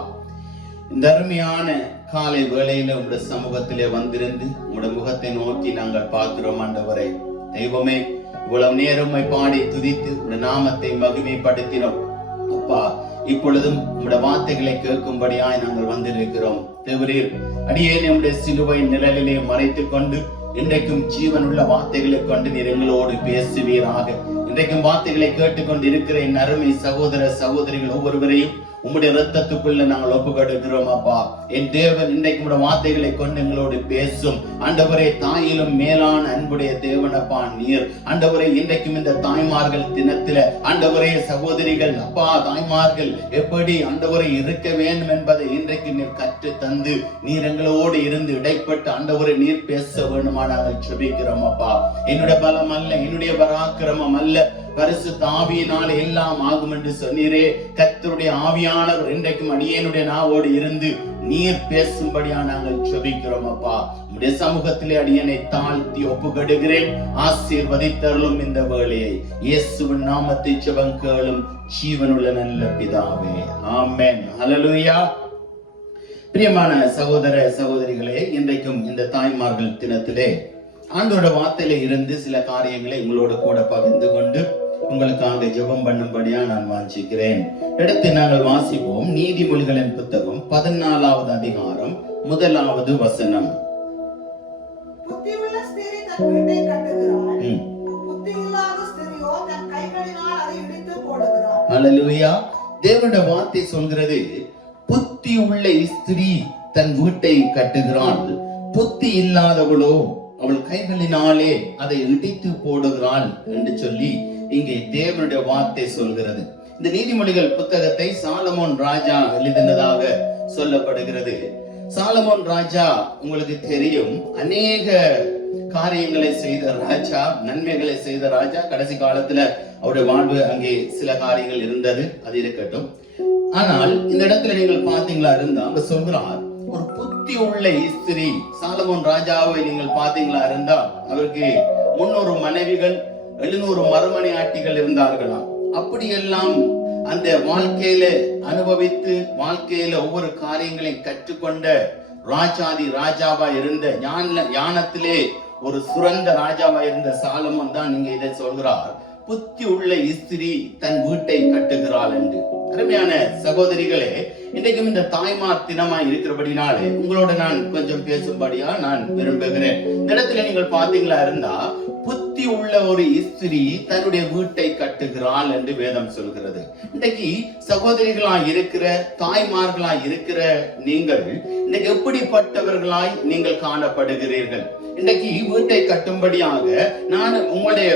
இந்த அருமையான காலை வேளையில உங்களுடைய சமூகத்திலே வந்திருந்து உங்களுடைய முகத்தை நோக்கி நாங்கள் பார்க்கிறோம் ஆண்டவரே. தெய்வமே, இவ்வளவு நேரமை பாடி துதித்து உங்களுடைய நாமத்தை மகிமைப்படுத்தினோம் அப்பா. இப்பொழுதும் உங்களுடைய வார்த்தைகளை கேட்கும்படியாய் நாங்கள் வந்திருக்கிறோம். தேவரீர், அடியே நம்முடைய சிலுவை நிழலிலே மறைத்துக் கொண்டு இன்றைக்கும் ஜீவனுள்ள வார்த்தைகளை கொண்டு நீர் எங்களோடு பேசுவீராக. இன்றைக்கும் வார்த்தைகளை கேட்டுக்கொண்டு இருக்கிற என் அருமை சகோதர சகோதரிகள் ஒவ்வொருவரையும் உம்முடைய ரத்தத்துக்குள்ள நாங்கள் ஒப்புக்கொடுக்கிறோம் அப்பா. என் தேவன் இன்றைக்கு உடைய வார்த்தைகளை கொண்டு எங்களோடு பேசும் ஆண்டவரே. தாயிலும் மேலான அன்புடைய தேவனப்பா நீர் ஆண்டவரே. இன்றைக்கும் இந்த தாய்மார்கள் தினத்தில ஆண்டவரே, சகோதரிகள் அப்பா தாய்மார்கள் எப்படி ஆண்டவரை இருக்க வேண்டும் என்பதை இன்றைக்கு நீர் கற்று தந்து நீர் எங்களோடு இருந்து இடைப்பட்டு ஆண்டவரை நீர் பேச வேண்டுமா நாங்கள் ஜெபிக்கிறோம் அப்பா. என்னுடைய பலம் அல்ல, என்னுடைய பராக்கிரமம் அல்ல, பரிசுத்த ஆவியினால் எல்லாம் ஆகும் என்று சொன்னீரே. கர்த்தருடைய ஆவியானவர் இன்றைக்கும் அடியேனுடைய நாவோடு இருந்து நீர் பேசும்படியா நாங்கள் ஜெபிக்கிறோம் அப்பா. உம்முடைய சமூகத்திலே அடியனை தாழ்த்தி ஒப்புக்கொடுக்கிறேன். ஆசீர்வதித்தருளும் இந்த வேளையை. இயேசுவின் நாமத்தை ஜெபம் கேளும் ஜீவனுள்ள நல்ல பிதாவே, ஆமென். ஹல்லேலூயா. பிரியமான சகோதர சகோதரிகளே, இன்றைக்கும் இந்த தாய்மார்கள் தினத்திலே ஆண்டோட வார்த்தையில இருந்து சில காரியங்களை உங்களோட கூட பகிர்ந்து கொண்டு உங்களுக்காக ஜெபம் பண்ணும்படியா நான் வாஞ்சிக்கிறேன். எடுத்து நாங்கள் வாசிப்போம். நீதிமொழிகளின் புத்தகம் 14வது அதிகாரம் 1வது வசனம். புத்தியுள்ள ஸ்திரீ தன் வீட்டை கட்டுகிறாள், புத்தியில்லாத ஸ்திரியோ தன் கைகளினால் அதை இடித்து போடுகிறாள். அல்லேலூயா. தேவனுடைய வார்த்தை சொல்கிறது, புத்தி உள்ள ஸ்திரீ தன் வீட்டை கட்டுகிறாள், புத்தி இல்லாதவளோ அவள் கைகளினாலே அதை இடித்து போடுகிறாள் என்று சொல்லி இங்கே தேவனுடைய வார்த்தை சொல்கிறது. இந்த நீதிமொழிகள் புத்தகத்தை சாலமோன் ராஜா எழுதினதாக சொல்லப்படுகிறது. சாலமோன் ராஜா உங்களுக்கு தெரியும், அநேக காரியங்களை செய்த ராஜா, நன்மைகளை செய்த ராஜா. கடைசி காலத்துல அவருடைய வாழ்வு அங்கே சில காரியங்கள் இருந்தது, அது இருக்கட்டும். ஆனால் இந்த இடத்துல நீங்கள் பாத்தீங்களா இருந்தா அங்க சொல்கிறார், ஒரு புத்தி உள்ள ஸ்திரீ. சாலமோன் ராஜாவை நீங்கள் பாத்தீங்களா இருந்தா அவருக்கு 300 மனைவிகள், 700 மறுமனை ஆட்டிகள் இருந்தார்களாம். அப்படியெல்லாம் அந்த வாழ்க்கையில அனுபவித்து வாழ்க்கையில ஒவ்வொரு காரியங்களையும் கற்றுக்கொண்ட ராஜாதி ராஜாவா இருந்த ஞானத்திலே ஒரு சுரந்த ராஜாவா இருந்த சாலமோன் தான் நீங்க இதை சொல்கிறார், புத்தி உள்ள ஸ்திரீ தன் வீட்டை கட்டுகிறாள் என்று. அருமையான சகோதரிகளே, இன்றைக்கும் இந்த தாய்மார் தினமாய் இருக்கிறபடினாலே உங்களோட நான் கொஞ்சம் பேசும்படியா நான் விரும்புகிறேன். இந்த இடத்துல நீங்கள் பாத்தீங்களா இருந்தா, புத்தி உள்ள ஒரு ஸ்திரீ தன்னுடைய வீட்டை கட்டுகிறாள் என்று வேதம் சொல்கிறது. இன்றைக்கு சகோதரிகளாய் இருக்கிற, தாய்மார்களாய் இருக்கிற நீங்கள் இன்றைக்கு எப்படிப்பட்டவர்களாய் நீங்கள் காணப்படுகிறீர்கள்? இன்றைக்கு வீட்டை கட்டும்படியாக நான் உங்களுடைய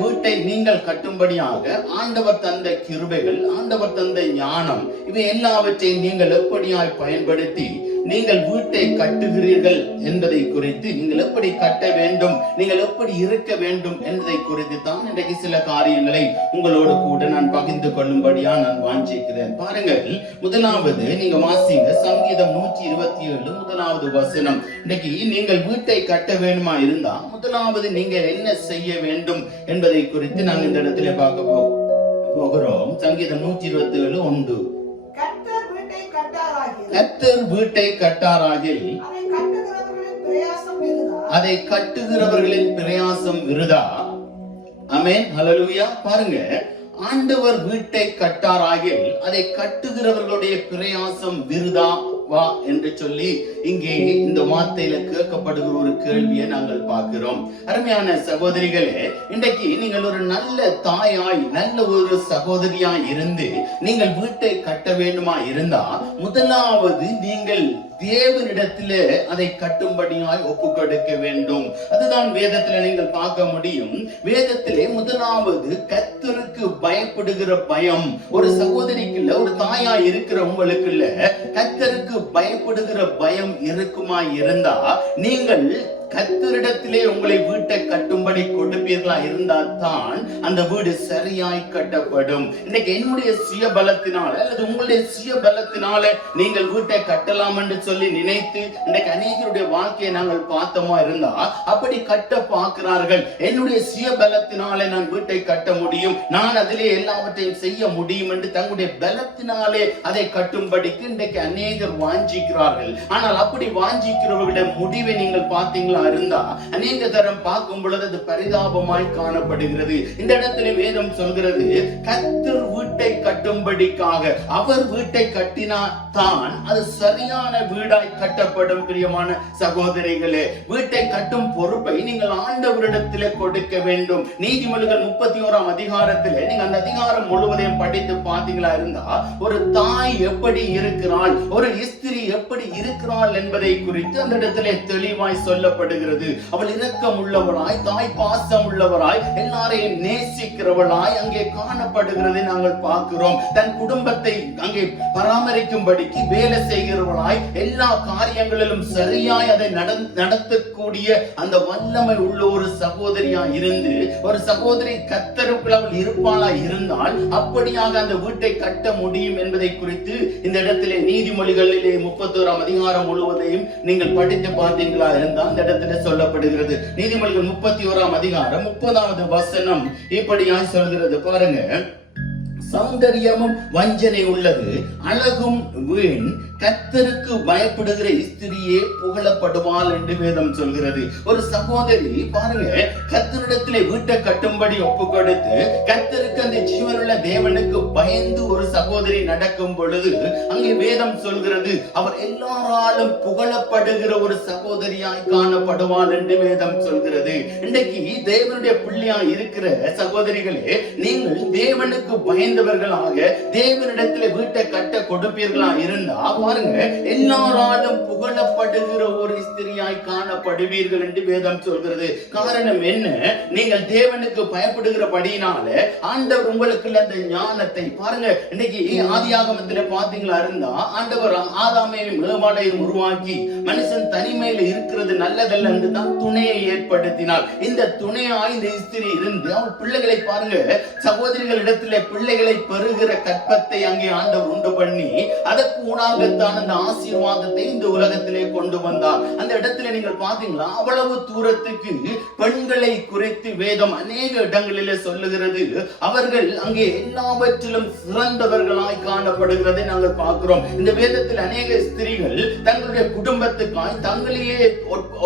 வீட்டை நீங்கள் கட்டும்படியாக ஆண்டவர் தந்த கிருபைகள், ஆண்டவர் தந்த ஞானம், இவை எல்லாவற்றையும் நீங்கள் எப்படியாய் பயன்படுத்தி நீங்கள் வீட்டை கட்டுகிறீர்கள் என்பதை குறித்து, நீங்கள் எப்படி கட்ட வேண்டும், நீங்கள் எப்படி இருக்க வேண்டும் என்பதை குறித்து தான் இன்றைக்கு சில காரியங்களை உங்களோடு கூட நான் பகிர்ந்து கொள்ளும்படியா நான் வாஞ்சிக்கிறேன். பாருங்கள், முதலாவது நீங்க வாசிங்க சங்கீதம் 127 1வது வசனம். இன்னைக்கு நீங்கள் வீட்டை கட்ட வேண்டுமா இருந்தா முதலாவது நீங்க என்ன செய்ய வேண்டும் என்பதை குறித்து நாங்கள் இந்த இடத்துல பார்க்க போகிறோம். சங்கீதம் 127 1. கர்த்தர் வீட்டை கட்டாராகில், கர்த்தர் வீட்டை கட்டாராகில் அதை கட்டுகிறவர்களின் பிரயாசம் விருதா. ஆமென், ஹல்லேலூயா. பாருங்க, ஆண்டவர் வீட்டை கட்டாராகில் அதை கட்டுகிறவர்களுடைய பிரயாசம் விருதா வா என்று சொல்லி இங்கே இந்த வார்த்தையில கேட்கப்படுகிற ஒரு கேள்வியை நாங்கள் பார்க்கிறோம். அருமையான சகோதரிகளே, இன்றைக்கு நீங்கள் ஒரு நல்ல தாயாய், நல்ல ஒரு சகோதரியாய் இருந்து நீங்கள் வீட்டை கட்ட வேண்டுமா இருந்தா முதலாவது நீங்கள் தேவனிடத்திலே அதை கட்டும்படியாய் ஒப்பு கொடுக்க வேண்டும். அதுதான் வேதத்திலே நீங்கள் பார்க்க முடியும். வேதத்திலே முதலாவது கர்த்தருக்கு பயப்படுகிற பயம். ஒரு சகோதரிக்குள்ள, ஒரு தாயா இருக்கிற உங்களுக்குள்ள கர்த்தருக்கு பயப்படுகிற பயம் இருக்குமா இருந்தா நீங்கள் கர்த்தரிடத்திலே உங்களை வீட்டை கட்டும்படி கொடுப்பீர்களா இருந்தால் தான் அந்த வீடு சரியாய் கட்டப்படும். இன்னைக்கு என்னுடைய சுய பலத்தினால அல்லது உங்களுடைய சுய பலத்தினால நீங்கள் வீட்டை கட்டலாம் என்று சொல்லி நினைத்து இன்னைக்கு அநேகருடைய வாழ்க்கையை நாங்கள் பார்த்தோமா இருந்தா அப்படி கட்ட பார்க்கிறார்கள். என்னுடைய சுய பலத்தினாலே நான் வீட்டை கட்ட முடியும், நான் அதிலே எல்லாவற்றையும் செய்ய முடியும் என்று தங்களுடைய பலத்தினாலே அதை கட்டும்படிக்கு இன்றைக்கு அநேகர் வாஞ்சிக்கிறார்கள். ஆனால் அப்படி வாஞ்சிக்கிறவர்களுடைய முடிவை நீங்கள் பார்த்தீங்களா இருந்தா அநேக தரம் பார்க்கும் பொழுது அது பரிதாபமாய் காணப்படுகிறது. இந்த இடத்துல வேதம் சொல்கிறது, கர்த்தர் வீட்டை கட்டும்படிக்காக அவர் வீட்டை கட்டினா தான் அது சரியான வீடாய் கட்டப்படும். பிரியமான சகோதரிகளே, வீட்டை கட்டும் பொறுப்பை நீங்கள் ஆண்டவரிடத்திலே கொடுக்க வேண்டும். நீதிமொழிகள் 31ஆம் அதிகாரத்திலே நீங்க அந்த அதிகாரம் முழுவதையும் படித்து பார்த்தீங்களா இருந்தா ஒரு தாய் எப்படி இருக்கிறாள், ஒரு ஸ்திரீ எப்படி இருக்கிறாள் என்பதை குறித்து அந்த இடத்திலே தெளிவாய் சொல்லப்படுகிறது. அவள் இரக்கம் உள்ளவராய், தாய் பாசம் உள்ளவராய், எல்லாரையும் நேசிக்கிறவளாய் அங்கே காணப்படுகிறதை நாங்கள் பார்க்கிறோம். தன் குடும்பத்தை அங்கே பராமரிக்கும்படிக்கு வேலை செய்கிறவளாய், எல்லா காரியங்களிலும் சரியாய் அதை நடத்தக்கூடிய அந்த வல்லமை உள்ள ஒரு சகோதரியா இருந்து, ஒரு சகோதரி கர்த்தருக்குள் அவள் இருப்பாளா இருந்தால் அப்படியாக அந்த வீட்டை கட்ட முடியும் என்பதை குறித்து இந்த இடத்திலே நீதிமொழிகளிலே 31ஆம் அதிகாரம் முழுவதையும் நீங்கள் படித்து பார்த்தீங்களா இருந்தால் அந்த இடத்திலே சொல்லப்படுகிறது. நீதிமொழிகள் 31ஆம் அதிகாரம் 30வது வசனம் இப்படியாய் சொல்கிறது. பாருங்க, சௌந்தரியமும் வஞ்சனை உள்ளது, அழகும் வீண், கர்த்தருக்கு பயப்படுகிற ஸ்திரியே புகழப்படுவாள் என்று வேதம் சொல்கிறது. ஒரு சகோதரி பாருங்க, கர்த்தரிடத்திலே வீட்டை கட்டும்படி ஒப்பு கொடுத்து கர்த்தருக்கு அந்த ஜீவனுள்ள தேவனுக்கு பயந்து ஒரு சகோதரி நடக்கும் பொழுது அங்கே வேதம் சொல்கிறது அவர் எல்லாராலும் புகழப்படுகிற ஒரு சகோதரியாய் காணப்படுவாள் என்று வேதம் சொல்கிறது. இன்றைக்கு தேவனுடைய பிள்ளையாய் இருக்கிற சகோதரிகளே, நீங்கள் தேவனுக்கு பயந்தவர்களாக தேவனிடத்திலே வீட்டை கட்ட கொடுப்பீர்களா இருந்தா பாருங்க, எல்லாராலும் புகழப்படுகிற ஒரு ஸ்திரியாய் காணப்படுவீர்கள் என்று வேதம் சொல்கிறது. காரணம் என்ன? நீங்கள் தேவனுக்கு பயப்படுகிறபடியினால ஆண்டவர் உங்களுக்கு அந்த ஞானத்தை பாருங்க. இன்னைக்கு ஆதியாகமத்திலே பாத்தீங்களா இருந்தா ஆண்டவர் ஆதாமையும் ஏவாளையும் உருவாக்கி மனுஷன் தனிமையில இருக்கிறது நல்லதல்ல என்று தான் துணையை ஏற்படுத்தினார். இந்த துணையாய் இந்த ஸ்திரி இருந்து அவள் பிள்ளைகளை பாருங்க, சகோதரிகள் இடத்திலே பிள்ளைகளை பெறுகிற கற்பத்தை அங்கே ஆண்டவர் உண்டு பண்ணி அதற்கு ஊடாகத்தான் அந்த ஆசீர்வாதத்தை இந்த உலகத்திலே கொண்டு வந்தார். அந்த இடத்துல நீங்கள் பாத்தீங்களா, அவ்வளவு தூரத்துக்கு பெண்களை குறித்து வேதம் அநேக இடங்களிலே சொல்லுகிறது. அவர்கள் அங்கே எல்லாவற்றிலும் சிறந்தவர்களாய் காணப்படுகிறதை நாங்கள் பார்க்கிறோம். இந்த வேதத்தில் அநேக ஸ்திரீகள் தங்களுடைய குடும்பத்துக்காய் தங்களையே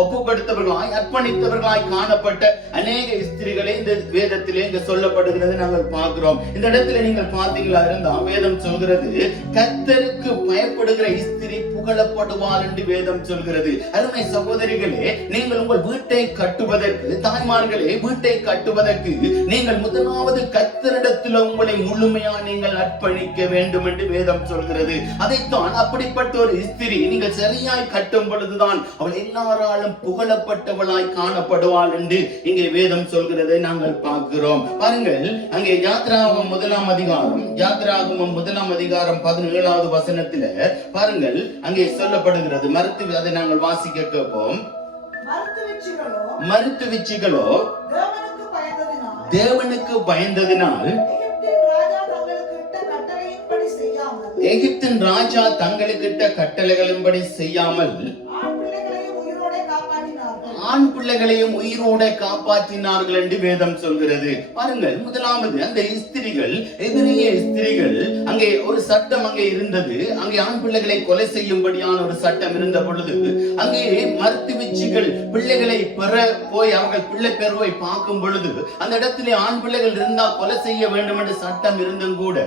ஒப்பு கொடுத்தவர்களாய் அர்ப்பணித்தவர்களாய் காணப்பட்ட அநேக ஸ்திரீகளை இந்த வேதத்திலே இங்க சொல்லப்படுகிறது நாங்கள் பார்க்கிறோம். இந்த இடத்துல நீங்கள் பார்த்தீங்களா இருந்தா வேதம் சொல்கிறது கர்த்தருக்கு பயப்படுகிற ஸ்திரீ புகழப்படுவாள் என்று வேதம் சொல்கிறது. அருமை சகோதரிகளே, நீங்கள் உங்கள் வீட்டை கட்டுவதற்கு, தாய்மார்களே வீட்டை கட்டுவதற்கு நீங்கள் முதலாவது கர்த்தரிடத்தில் உங்களை முழுமையா நீங்கள் அர்ப்பணிக்க வேண்டும் என்று வேதம் சொல்கிறது. அதைத்தான் அப்படிப்பட்ட ஒரு ஸ்திரீ நீங்கள் சரியாய் கட்டும் பொழுதுதான் அவள் எல்லாராலும் புகழப்பட்டவளாய் காணப்படுவாள் என்று இங்கே வேதம் சொல்கிறதை நாங்கள் பார்க்கிறோம். பாருங்கள், அங்கே யாத்ராகமம் முதலாம் அதிகாரம் 17வது வசனத்தில பாருங்கள், அங்கே சொல்லப்படுகிறது. மருத்துவ அதை நாங்கள் வாசிக்க கேட்போம். மருத்துவச்சிகளோ தேவனுக்கு பயந்ததினால் எகிப்தின் ராஜா தங்களுக்கிட்ட கட்டளைகளின்படி செய்யாமல் ஆண் பிள்ளைகளையும் உயிரோட காப்பாற்றினார்கள் என்று வேதம் சொல்கிறது. பாருங்கள், முதலாவது அந்த ஸ்திரிகள், எதிரிய ஸ்திரிகள், அங்கே ஒரு சட்டம் அங்கே இருந்தது. அங்கே ஆண் பிள்ளைகளை கொலை செய்யும்படியான ஒரு சட்டம் இருந்த பொழுது அங்கே மருத்துவச்சிகள் பிள்ளைகளை பெற போய் அவர்கள் பிள்ளை பெறுவை பார்க்கும் பொழுது அந்த இடத்திலே ஆண் பிள்ளைகள் இருந்தால் கொலை செய்ய வேண்டும் என்று சட்டம் இருந்தும் கூட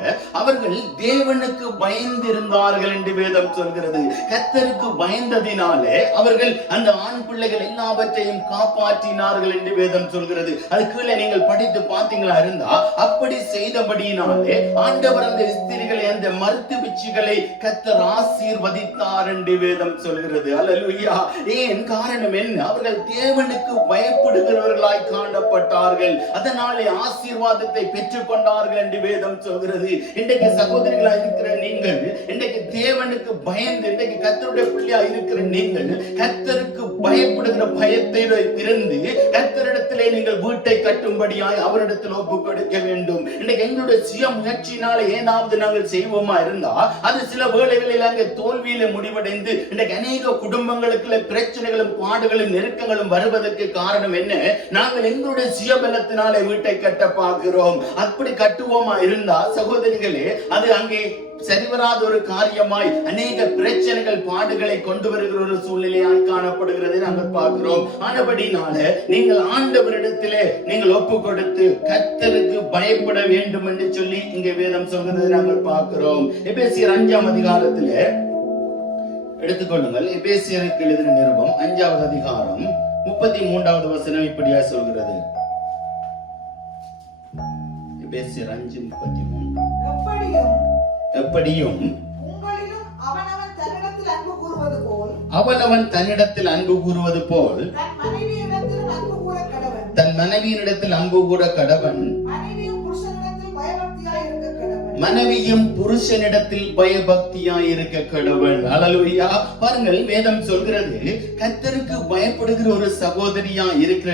அவர்கள் தேவனுக்கு பயந்து இருந்தார்கள் என்று வேதம் சொல்கிறது. கர்த்தருக்கு பயந்ததினாலே அவர்கள் அந்த ஆண் பிள்ளைகள் எல்லாவற்றையும் காப்பாற்றினார்கள் என்று வேதம் சொல்கிறது. அது கீழே நீங்கள் படித்து பார்த்தீங்களா இருந்தா அப்படி செய்தபடியினாலே ஆண்டவர் அந்த ஸ்திரிகளை, அந்த மருத்துவச்சிகளை கர்த்தர் ஆசீர்வதித்தார் என்று வேதம் சொல்கிறது. அல்லேலூயா. ஏன்? காரணம் என்ன? அவர்கள் தேவனுக்கு பயப்படுகிறவர்களாய் காணப்பட்டார்கள். அதனாலே ஆசீர்வாதத்தை பெற்றுக் கொண்டார்கள் என்று வேதம் சொல்கிறது. இன்றைக்கு சகோதரிகளா இருக்கிற நீங்கள், இன்றைக்கு தேவனுக்கு பயந்து இன்றைக்கு கர்த்தருடைய பிள்ளையா இருக்கிற நீங்கள், கர்த்தருக்கு பயப்படுகிற பயத்தை இருந்து கர்த்தரிடத்திலே நீங்கள் வீட்டை கட்டும்படியாய் அவரிடத்தில் ஒப்பு கொடுக்க வேண்டும். இன்றைக்கு எங்களுடைய சுய முயற்சியினால ஏதாவது நாங்கள் செய்வோமா இருந்தா அது சில வேளைகளில் அங்கே தோல்வியில முடிவடைந்து இன்றைக்கு அநேக குடும்பங்களுக்குள்ள பிரச்சனைகளும் பாடுகளும் நெருக்கங்களும் வருவதற்கு காரணம் என்ன? நாங்கள் எங்களுடைய சுயபலத்தினாலே வீட்டை கட்ட பார்க்கிறோம். அப்படி கட்டுவோமா இருந்தா சகோதரிகளே, அது அங்கே சரிவராத ஒரு காரியமாய் அநேக பிரச்சனைகள் பாடுகளை கொண்டு வருகிற ஒரு சூழ்நிலையாய் காணப்படுகிறதை நாங்கள் பார்க்கிறோம். ஆனபடினால நீங்கள் ஆண்டவரிடத்திலே நீங்கள் ஒப்பு கொடுத்து கர்த்தருக்கு பயப்பட வேண்டும் என்று சொல்லி இங்கே வேதம் சொல்கிறதை நாங்கள் பார்க்கிறோம். எபேசியர் 5ஆம் அதிகாரத்திலே எடுத்துக்கொள்ளுங்கள். எபேசியருக்கு எழுதின நிருபம் 5வது அதிகாரம் 33வது வசனம் இப்படியா சொல்கிறது. எபேசியர் 5:33 எப்படியும் அவனவன் தன்னிடத்தில் அன்பு கூறுவது போல் தன் மனைவியினிடத்தில் அன்பு கூற கடவன். மனைவியும் புருஷனிடத்தில் பயபக்தியாய் இருக்க கடவன். அல்லேலூயா. பாருங்கள், வேதம் சொல்கிறது கர்த்தருக்கு பயப்படுகிற ஒரு சகோதரியா இருக்கிற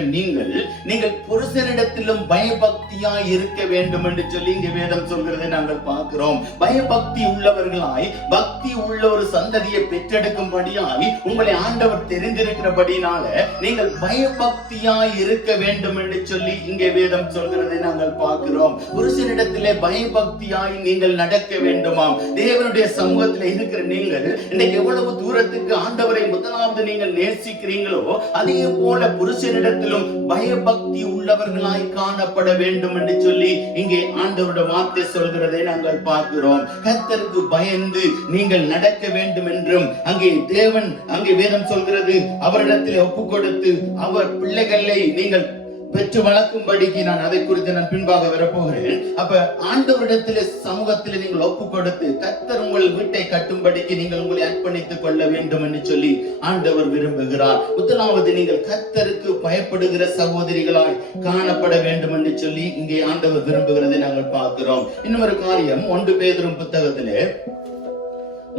நீங்கள் புருஷனிடத்திலும் பயபக்தியாய் இருக்க வேண்டும் என்று சொல்லி இங்கே வேதம் சொல்கிறதை நாங்கள் பார்க்கிறோம். பயபக்தி உள்ளவர்களாய், பக்தி பயபக்தி உள்ள ஒரு சந்ததியை பெற்றெடுக்கும்படியாய் உங்களை ஆண்டவர் தெரிந்திருக்கிறபடினால நீங்கள் பயபக்தியாய் இருக்க வேண்டும் என்று சொல்லி இங்கே வேதம் சொல்கிறதை நாங்கள் பார்க்கிறோம். புருஷனிடத்திலே பயபக்தியாய் நீங்கள் நடக்க வேண்டுமாம். தேவனுடைய சமூகத்தில் இருக்கிற நீங்கள் இன்னைக்கு எவ்வளவு தூரத்துக்கு ஆண்டவரை முதலாவது நீங்கள் நேசிக்கிறீங்களோ அதே போல புருஷனிடத்திலும் பயபக்தி உள்ளவர்களாய் காணப்பட வேண்டும் என்று சொல்லி இங்கே ஆண்டவருடைய வார்த்தை சொல்கிறதை நாங்கள் பார்க்கிறோம். கர்த்தருக்கு பயந்து நீங்கள் நடக்க வேண்டும் என்றும் அங்கே வேதம் சொல்கிறது அவரிடத்தில் ஒப்பு கொடுத்து அவர் பிள்ளைகளை நீங்கள் பெற்று வளர்க்கும்படிக்கு நான் அதை குறித்து நான் பின்பாக வரப்போகிறேன். அப்ப ஆண்டவரிடத்திலே சமூகத்தில் நீங்கள் ஒப்பு கொடுத்து கர்த்தர் உங்கள் வீட்டை கட்டும்படிக்கு நீங்கள் உங்களை அர்ப்பணித்துக் கொள்ள வேண்டும் என்று சொல்லி ஆண்டவர் விரும்புகிறார். முதலாவது நீங்கள் கர்த்தருக்கு பயப்படுகிற சகோதரிகளாய் காணப்பட வேண்டும் என்று சொல்லி இங்கே ஆண்டவர் விரும்புகிறதை நாங்கள் பார்க்கிறோம். இன்னொரு காரியம் 1 பேதுரு புத்தகத்திலே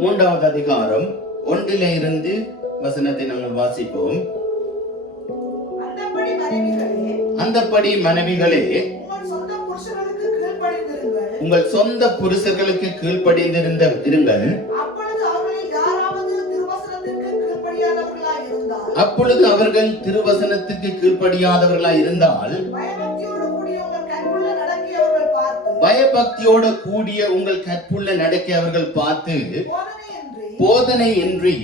3வது அதிகாரம் 1 இருந்து வசனத்தை நாங்கள் வாசிப்போம். அந்தப்படி மனைவிகளே உங்கள் சொந்த புருஷர்களுக்கு கீழ்ப்படிந்திருங்கள். அப்பொழுது அவர்கள் திருவசனத்துக்கு கீழ்ப்படியாதவர்களாய் இருந்தால் பயபக்தியோட கூடிய உங்கள் கற்புள்ள நடக்கை அவர்கள் பார்த்து போதனை இன்றி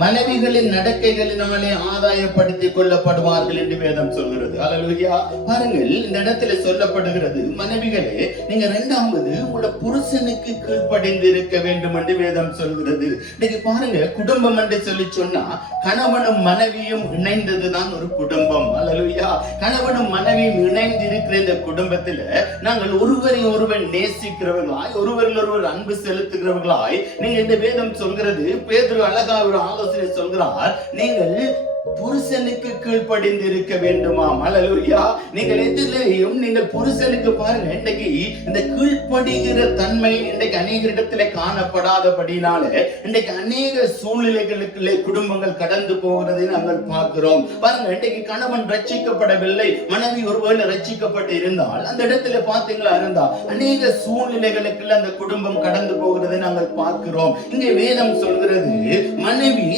மனைவிகளின் நடக்கைகளினாலே ஆதாயப்படுத்திக் கொள்ளப்படுவார்கள் என்று வேதம் சொல்கிறது. அல்லேலூயா. பாருங்கள், இந்த இடத்துல சொல்லப்படுகிறது மனைவிகளே நீங்க 2வது உங்களோட புருஷனுக்கு கீழ்ப்படிந்து இருக்க வேண்டும் என்று வேதம் சொல்கிறது. இன்னைக்கு பாருங்க, குடும்பம் என்று சொல்லி சொன்னா கணவனும் மனைவியும் இணைந்ததுதான் ஒரு குடும்பம். அல்லேலூயா. கணவனும் மனைவியும் இணைந்து இருக்கிற இந்த குடும்பத்துல நாங்கள் ஒருவரை ஒருவர் நேசிக்கிறவர்களாய் ஒருவரில் ஒருவர் அன்பு செலுத்துகிறவர்களாய் நீங்க இந்த வேதம் சொல்கிறது. பேதுரு அழகா ஒரு ஆலோசனை சொல்கிறார். நீங்கள் புருஷனுக்கு கீழ்ப்படிந்து இருக்க வேண்டுமாம். அல்லேலூயா. நீங்கள் எதிலேயும் நீங்கள் புருஷனுக்கு பாருங்க, இன்னைக்கு இந்த கீழ்ப்படிகிற தன்மை இன்னைக்கு அநேக இடத்துல காணப்படாதபடினால இன்னைக்கு அநேக சூழ்நிலைகளுக்குள்ளே குடும்பங்கள் கடந்து போகிறதை நாங்கள் பார்க்கிறோம். பாருங்க, இன்னைக்கு கணவன் ரட்சிக்கப்படவில்லை, மனைவி ஒருவேளை ரட்சிக்கப்பட்டு இருந்தால் அந்த இடத்துல பாத்தீங்களா இருந்தா அநேக சூழ்நிலைகளுக்குள்ள அந்த குடும்பம் கடந்து போகிறதை நாங்கள் பார்க்கிறோம். இங்கே வேதம் சொல்கிறது மனைவி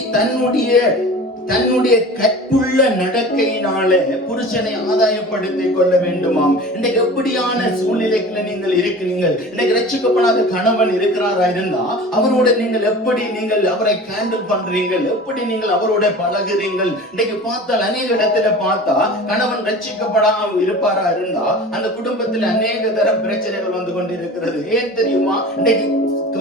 தன்னுடைய கற்புள்ள நடக்கையினாலே புருஷனை ஆதாயப்படுத்திக் கொள்ள வேண்டுமாம். இன்னைக்கு எப்படியான சூழ்நிலைக்குள்ள நீங்கள் இருக்கிறீங்க? இன்னைக்கு ரட்சிக்கப்படாத கணவன் இருக்கிறாரா இருந்தா அவரோட நீங்கள் எப்படி நீங்கள் அவரை ஹேண்டில் பண்றீங்க, எப்படி நீங்கள் அவரோட பழகுறீங்கள்? இன்னைக்கு பார்த்தால் அநேக இடத்துல பார்த்தா கணவன் ரட்சிக்கப்படாம இருப்பாரா இருந்தா அந்த குடும்பத்தில் அநேக தரம் பிரச்சனைகள் வந்து கொண்டிருக்கிறது. ஏன் தெரியுமா? இன்னைக்கு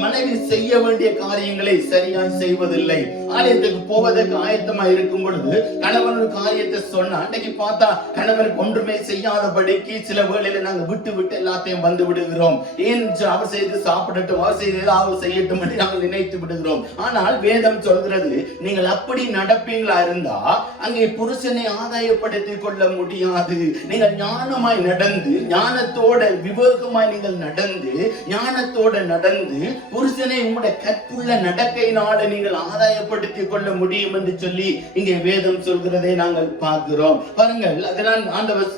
மனைவி செய்ய வேண்டிய காரியங்களை சரியாய் செய்வதில்லை. ஆலயத்துக்கு போவதற்கு ஆயத்தமா இருக்கும் பொழுது கணவன் ஒரு காரியத்தை சொன்னா அன்றைக்கு பார்த்தா கணவனுக்கு ஒன்றுமே செய்யாதபடிக்கு சில வேளையில நாங்க விட்டு எல்லாத்தையும் வந்து விடுகிறோம். ஏன் அவர் செய்து சாப்பிடட்டும், அவர் செய்து அவர் செய்யட்டும் என்று நாங்கள் நினைத்து விடுகிறோம். ஆனால் வேதம் சொல்கிறது நீங்கள் அப்படி நடப்பீங்களா இருந்தா அங்கே புருஷனை ஆதாயப்படுத்திக் கொள்ள முடியாது. நீங்கள் ஞானமாய் நடந்து ஞானத்தோட விவேகமாய் நீங்கள் நடந்து புருஷனை உங்களுடைய கற்புள்ள நடக்கையினால நீங்கள் ஆதாயப்படுத்திக் கொள்ள முடியும் என்று சொல்லி இங்கே வேதம் சொல்கிறதை நாங்கள் பார்க்கிறோம். பாருங்கள், அதனால் ஆண்டவர்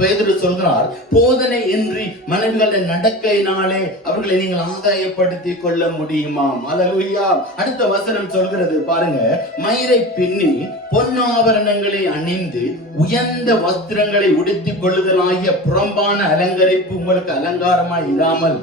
பேதுரு சொல்கிறார் போதனை இன்றி மனைவிகளின் நடக்கையினாலே அவர்களை நீங்கள் ஆதாயப்படுத்திக் கொள்ள முடியுமாம். அல்லேலூயா. அடுத்த வசனம் சொல்கிறது பாருங்க, மயிரை பின்னி பொன்னாபரணங்களை அணிந்து உயர்ந்த வஸ்திரங்களை உடுத்திக் கொள்ளுதலாகிய புறம்பான அலங்கரிப்பு உங்களுக்கு அலங்காரமாய் இராமல்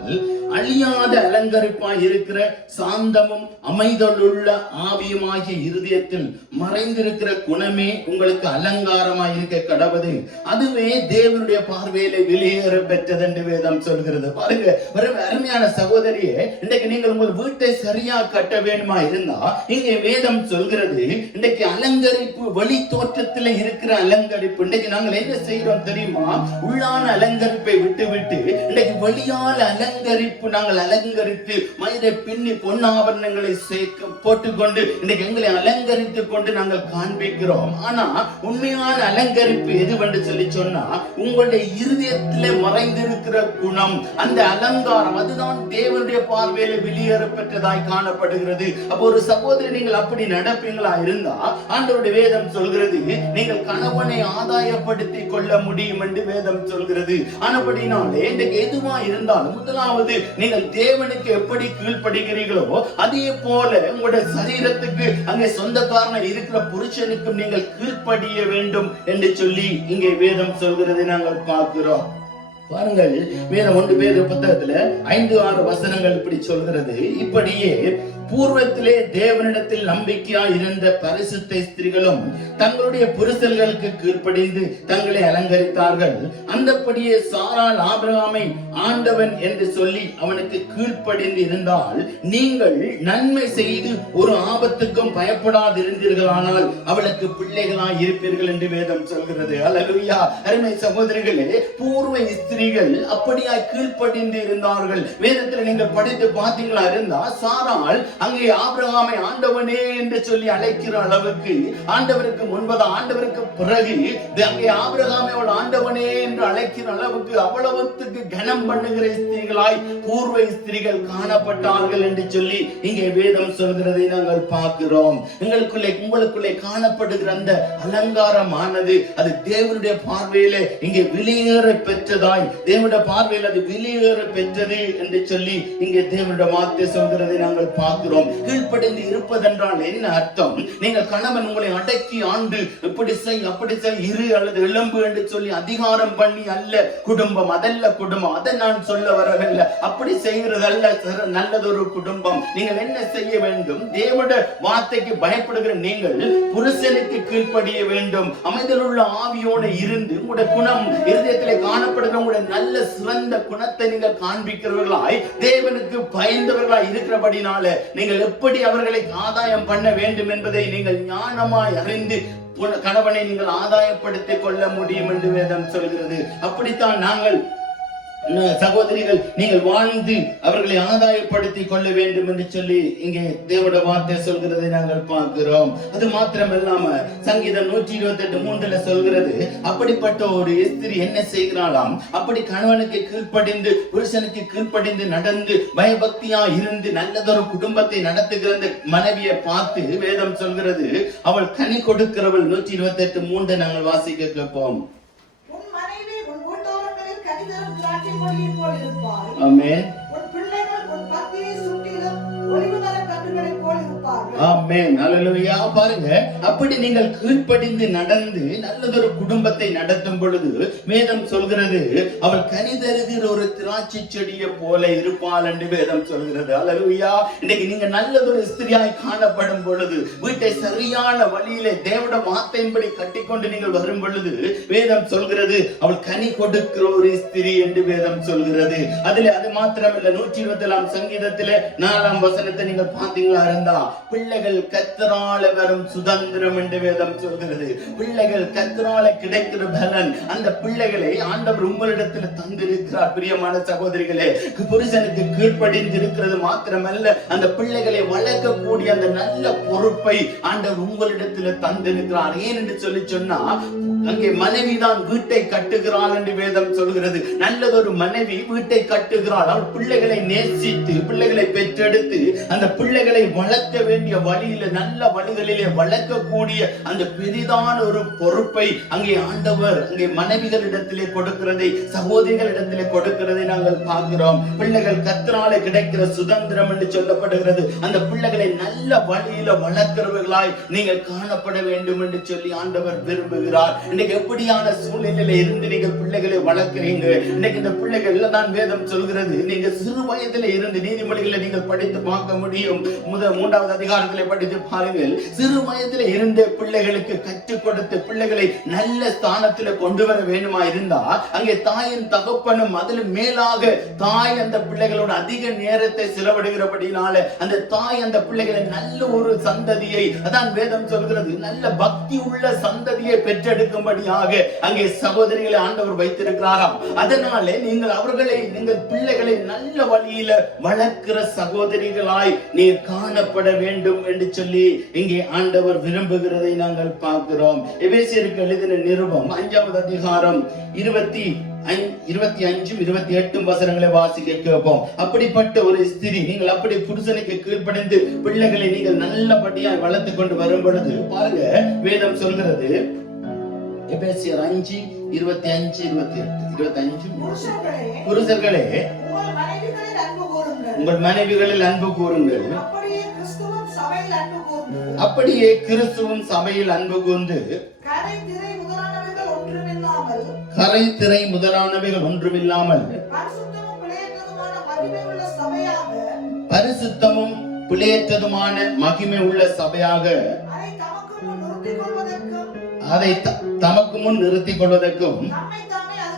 அழியாத அலங்கரிப்பாய் இருக்கிற சாந்தமும் அமைதலுள்ள ஆவியுமாகிய இருதயத்தில் மறைந்திருக்கிற குணமே உங்களுக்கு அலங்காரமாய் இருக்க கடவுது. அதுவே தேவனுடைய பார்வையில வெளியேற பெற்றது என்று வேதம் சொல்கிறது. பாருங்க, ஒரு அருமையான சகோதரியே, இன்றைக்கு நீங்கள் உங்கள் வீட்டை சரியா கட்ட வேண்டுமா இருந்தா இங்கே வேதம் சொல்கிறது இன்றைக்கு அலங்கரிப்பு வெளி தோற்றத்தில் இருக்கிற அலங்கரிப்பு. இன்றைக்கு நாங்கள் என்ன செய்கிறோம் தெரியுமா? உள்ளான அலங்கரிப்பை விட்டு இன்றைக்கு வெளியான அலங்கரிப்பு நாங்கள் அலங்கரித்து மயிரை பின்னி பொன்னாபரணங்களை போட்டுக்கொண்டு இன்றைக்கு எங்களை அலங்கரித்துக் கொண்டு நாங்கள் காண்பிக்கிறோம். ஆனா உண்மையான அலங்கரிப்பு எதுவென்று சொல்லி சொன்னா உங்களுடைய இருதயத்திலே மறைந்திருக்கிற குணம், அந்த அலங்காரம், அதுதான் தேவனுடைய பார்வையில வெளியேற பெற்றதாய் காணப்படுகிறது. அப்போ ஒரு சகோதரி நீங்கள் அப்படி நடப்பீங்களா இருந்தா ஆண்டவருடைய வேதம் சொல்கிறது நீங்கள் கணவனை ஆதாயப்படுத்திக் கொள்ள முடியும் என்று வேதம் சொல்கிறது. ஆனபடினாலே இன்றைக்கு எதுவா இருந்தாலும் முதலாவது நீங்கள் தேவனுக்கு எப்படி கீழ்ப்படுகிறீர்களோ அதே போல உங்களுடைய சரீரத்துக்கு அங்கே சொந்தக்காரன் இருக்கிற புருஷனுக்கும் நீங்கள் கீழ்ப்படிய வேண்டும் என்று சொல்லி இங்கே வேதம் சொல்கிறதை நாங்கள் பார்க்கிறோம். பாருங்கள், வேதம் 1 பேதுரு புத்தகத்துல 5-6 வசனங்கள் இப்படி சொல்கிறது. இப்படியே பூர்வத்திலே தேவனிடத்தில் நம்பிக்கையா இருந்த பரிசுத்த ஸ்திரீகளும் தங்களுடைய புருஷர்களுக்கு கீழ்ப்படிந்து தங்களை அலங்கரித்தார்கள். அந்தபடியே சாராள் ஆபிரகாமை ஆண்டவன் என்று சொல்லி அவனுக்கு கீழ்ப்படிந்து இருந்தால் நீங்கள் நன்மை செய்து ஒரு ஆபத்துக்கும் பயப்படாதிருந்தீர்களானால் அவளுக்கு பிள்ளைகளாய் இருப்பீர்கள் என்று வேதம் சொல்கிறது. அல்லேலூயா. அருமை சகோதரிகளே, பூர்வ ஸ்திரீகள் அப்படியாய் கீழ்ப்படிந்து இருந்தார்கள். வேதத்தில் நீங்கள் படித்து பார்த்தீங்களா இருந்தா சாராள் அங்கே ஆபிரகாமை ஆண்டவனே என்று சொல்லி அழைக்கிற அளவுக்கு, ஆண்டவருக்கு முன்பது ஆண்டவருக்கு பிறகு அங்கே ஆபிரகாமை ஆண்டவனே என்று அழைக்கிற அளவுக்கு அவ்வளவுக்கு கனம் பண்ணுகிற ஸ்திரீகளாய் பூர்வ ஸ்திரீகள் காணப்பட்டார்கள் என்று சொல்லி இங்கே வேதம் சொல்கிறதை நாங்கள் பார்க்கிறோம். உங்களுக்குள்ளே காணப்படுகிற அந்த அலங்காரமானது அது தேவனுடைய பார்வையிலே இங்கே வெளியேற பெற்றதாய், தேவனுடைய பார்வையில் அது வெளியேற பெற்றது என்று சொல்லி இங்கே தேவனுடைய வார்த்தை சொல்கிறதை நாங்கள் பார்க்கிறோம். கீழ்ப்படிந்து இருப்பதென்றால் என்ன அர்த்தம்? நீங்கள் கணவன் உங்களை அடக்கி ஆண்டு இப்படி செய் அப்படி செய் இரு அல்லது எழும்பு என்று சொல்லி அதிகாரம் பண்ணி அல்ல குடும்பம், அதல்ல குடும்பம். அதை நான் சொல்ல வரவில்லை. அப்படி செய்கிறது அல்ல நல்லதொரு குடும்பம். நீங்கள் என்ன செய்ய வேண்டும்? தேவனுடைய வார்த்தைக்கு பயப்படுகிற நீங்கள் புருஷனுக்கு கீழ்ப்படிய வேண்டும். அமைதலுள்ள ஆவியோடு இருந்து உங்களுடைய குணம் இருதயத்திலே காணப்படுகிற உங்களுடைய நல்ல சிறந்த குணத்தை நீங்கள் காண்பிக்கிறவர்களாய் தேவனுக்கு பயந்தவர்களாய் இருக்கிறபடினால நீங்கள் எப்படி அவர்களை ஆதாயம் பண்ண வேண்டும் என்பதை நீங்கள் ஞானமாய் அறிந்து கணவனை நீங்கள் ஆதாயப்படுத்திக் கொள்ள முடியும் என்று வேதம் சொல்கிறது. அப்படித்தான் நாங்கள் சகோதரிகள் நீங்கள் வாழ்ந்து அவர்களை ஆதாயப்படுத்திக் கொள்ள வேண்டும் என்று சொல்லி இங்கே தேவனுடைய வார்த்தை சொல்கிறதை நாங்கள் பார்க்கிறோம். அது மாத்திரமல்லாம சங்கீதம் 128:3 சொல்கிறது, அப்படிப்பட்ட ஒரு ஸ்திரீ என்ன செய்கிறாளாம்? அப்படி கணவனுக்கு கீழ்ப்படிந்து புருஷனுக்கு கீழ்ப்படிந்து நடந்து பயபக்தியா இருந்து நல்லதொரு குடும்பத்தை நடத்துகிற மனைவியை பார்த்து வேதம் சொல்கிறது, அவள் கனி கொடுக்கிறவள். 128:3 நாங்கள் வாசிக்க கேட்போம். ஆமென். உன் பிள்ளைகள் உன் பத்தியை சுற்றிலும் ஒளிவுதர கன்றுகளைப் போல் இருப்பார்கள். ஆமென். அல்லேலூயா. பாருங்க, அப்படி நீங்கள் கீழ்ப்படிந்து நடந்து நல்லதொரு குடும்பத்தை நடத்தும் பொழுது வேதம் சொல்கிறது, அவள் கனி தருகிற ஒரு திராட்சை செடியை போல இருப்பாள் என்று வேதம் சொல்கிறது. அல்லேலூயா. இன்னைக்கு நீங்க நல்லதொரு ஸ்திரியாய் காணப்படும் பொழுது, வீட்டை சரியான வழியிலே தேவனுடைய வார்த்தையின்படி கட்டிக்கொண்டு நீங்கள் வரும் பொழுது வேதம் சொல்கிறது, அவள் கனி கொடுக்கிற ஒரு ஸ்திரீ என்று வேதம் சொல்கிறது. அதிலே அது மாத்திரமல்ல, 127 சங்கீதத்திலே 4 வசனத்தை நீங்கள் பார்த்தீங்களா இருந்தா, பிள்ளைகள் கர்த்தராலே வரும் சுதந்திரம் என்று வேதம் சொல்கிறது. பிள்ளைகள் கர்த்தராலே கிடைக்கிற பலன், அந்த பிள்ளைகளை ஆண்டவர் உங்களிடத்தில் தந்திருக்கிறார். பிரியமான சகோதரிகளே, புருஷனுக்கு கீழ்ப்படிந்து இருக்கிறது மாத்திரமல்ல, அந்த பிள்ளைகளை வளர்க்கக்கூடிய அந்த நல்ல பொறுப்பை ஆண்டவர் உங்களிடத்தில் தந்திருக்கிறார். ஏன் என்று சொல்லி சொன்னா, அங்கே மனைவிதான் வீட்டை கட்டுகிறாள் என்று வேதம் சொல்கிறது. நல்லதொரு மனைவி வீட்டை கட்டுகிறாள். அவள் பிள்ளைகளை நேசித்து பிள்ளைகளை பெற்றெடுத்து அந்த பிள்ளைகளை வளர்க்க வேண்டிய வழியில நல்ல வழிகளிலே வளர்க்கக்கூடிய அந்த பெரிதான ஒரு பொறுப்பை அங்கே ஆண்டவர் அங்கே மனைவிகளிடத்திலே கொடுக்கிறதை, சகோதரிகளிடத்திலே கொடுக்கிறதை நாங்கள் பார்க்கிறோம். பிள்ளைகள் கர்த்தராலே கிடைக்கிற சுதந்திரம் என்று சொல்லப்படுகிறது. அந்த பிள்ளைகளை நல்ல வழியில வளர்க்கிறவர்களாய் நீங்கள் காணப்பட வேண்டும் என்று சொல்லி ஆண்டவர் விரும்புகிறார். இன்னைக்கு எப்படியான சூழ்நிலையில இருந்து நீங்கள் பிள்ளைகளை வளர்க்கிறீங்க? இன்னைக்கு இந்த பிள்ளைகள் தான் வேதம் சொல்கிறது, நீங்க சிறு வயதில இருந்து நீதிமொழிகளை நீங்கள் படித்து பார்க்க முடியும். 3வது அதிகாரத்திலே படித்து பாருங்கள். சிறு வயதில இருந்த பிள்ளைகளுக்கு கற்றுக் கொடுத்து பிள்ளைகளை நல்ல ஸ்தானத்தில் கொண்டு வர வேண்டுமா இருந்தா, அங்கே தாயின் தகப்பனும் அதில் மேலாக தாய் அந்த பிள்ளைகளோட அதிக நேரத்தை செலவிடுகிறபடினால அந்த தாய் அந்த பிள்ளைகளை நல்ல ஒரு சந்ததியை, அதான் வேதம் சொல்கிறது, நல்ல பக்தி உள்ள சந்ததியை பெற்றெடுக்கும்படியாக அங்கே சகோதரிகளை ஆண்டவர் வைத்திருக்கிறாராம். அதனாலே நீங்கள் அவர்களை, நீங்கள் பிள்ளைகளை நல்ல வழியில வளர்க்கிற சகோதரிகளாய் நீ காணப்பட வேண்டும் என்று சொல்லி இங்கே ஆண்டவர் விரும்புகிறதை நாங்கள் பார்க்கிறோம். எபேசியருக்கு எழுதின நிருபம் 5வது அதிகாரம் 25-28 வசனங்களை வாசிக்க கேட்போம். அப்படிப்பட்ட ஒரு ஸ்திரீ, நீங்கள் அப்படி புருஷனுக்கு கீழ்ப்படிந்து பிள்ளைகளை நீங்கள் நல்லபடியாக வளர்த்து கொண்டு வரும் பொழுது பாருங்க, வேதம் சொல்கிறது எபேசியர் 5:25-28 புருஷர்களே, புருஷர்களே உங்கள் மனைவிகளில் அன்பு கூறுங்கள். உங்கள் மனைவிகளில் அன்பு கூறுங்கள், அப்படியே கிறிஸ்துவும் சபையில் அன்பு கூர்ந்து அப்படியே கிறிஸ்துவும் சபையில் அன்பு கூர்ந்து கரை திரை முதலானவைகள் ஒன்றுமில்லாமல் கரை திரை முதலானவைகள் ஒன்றுமில்லாமல் பரிசுத்தமும் பிழையற்றதுமான மகிமை உள்ள சபையாக பரிசுத்தமும் பிழையற்றதுமான மகிமை உள்ள சபையாக அதை தமக்கு முன் நிறுத்திக் கொள்வதற்கும் அதை தமக்கு முன் நிறுத்திக் கொள்வதற்கும் தம்மை தாமே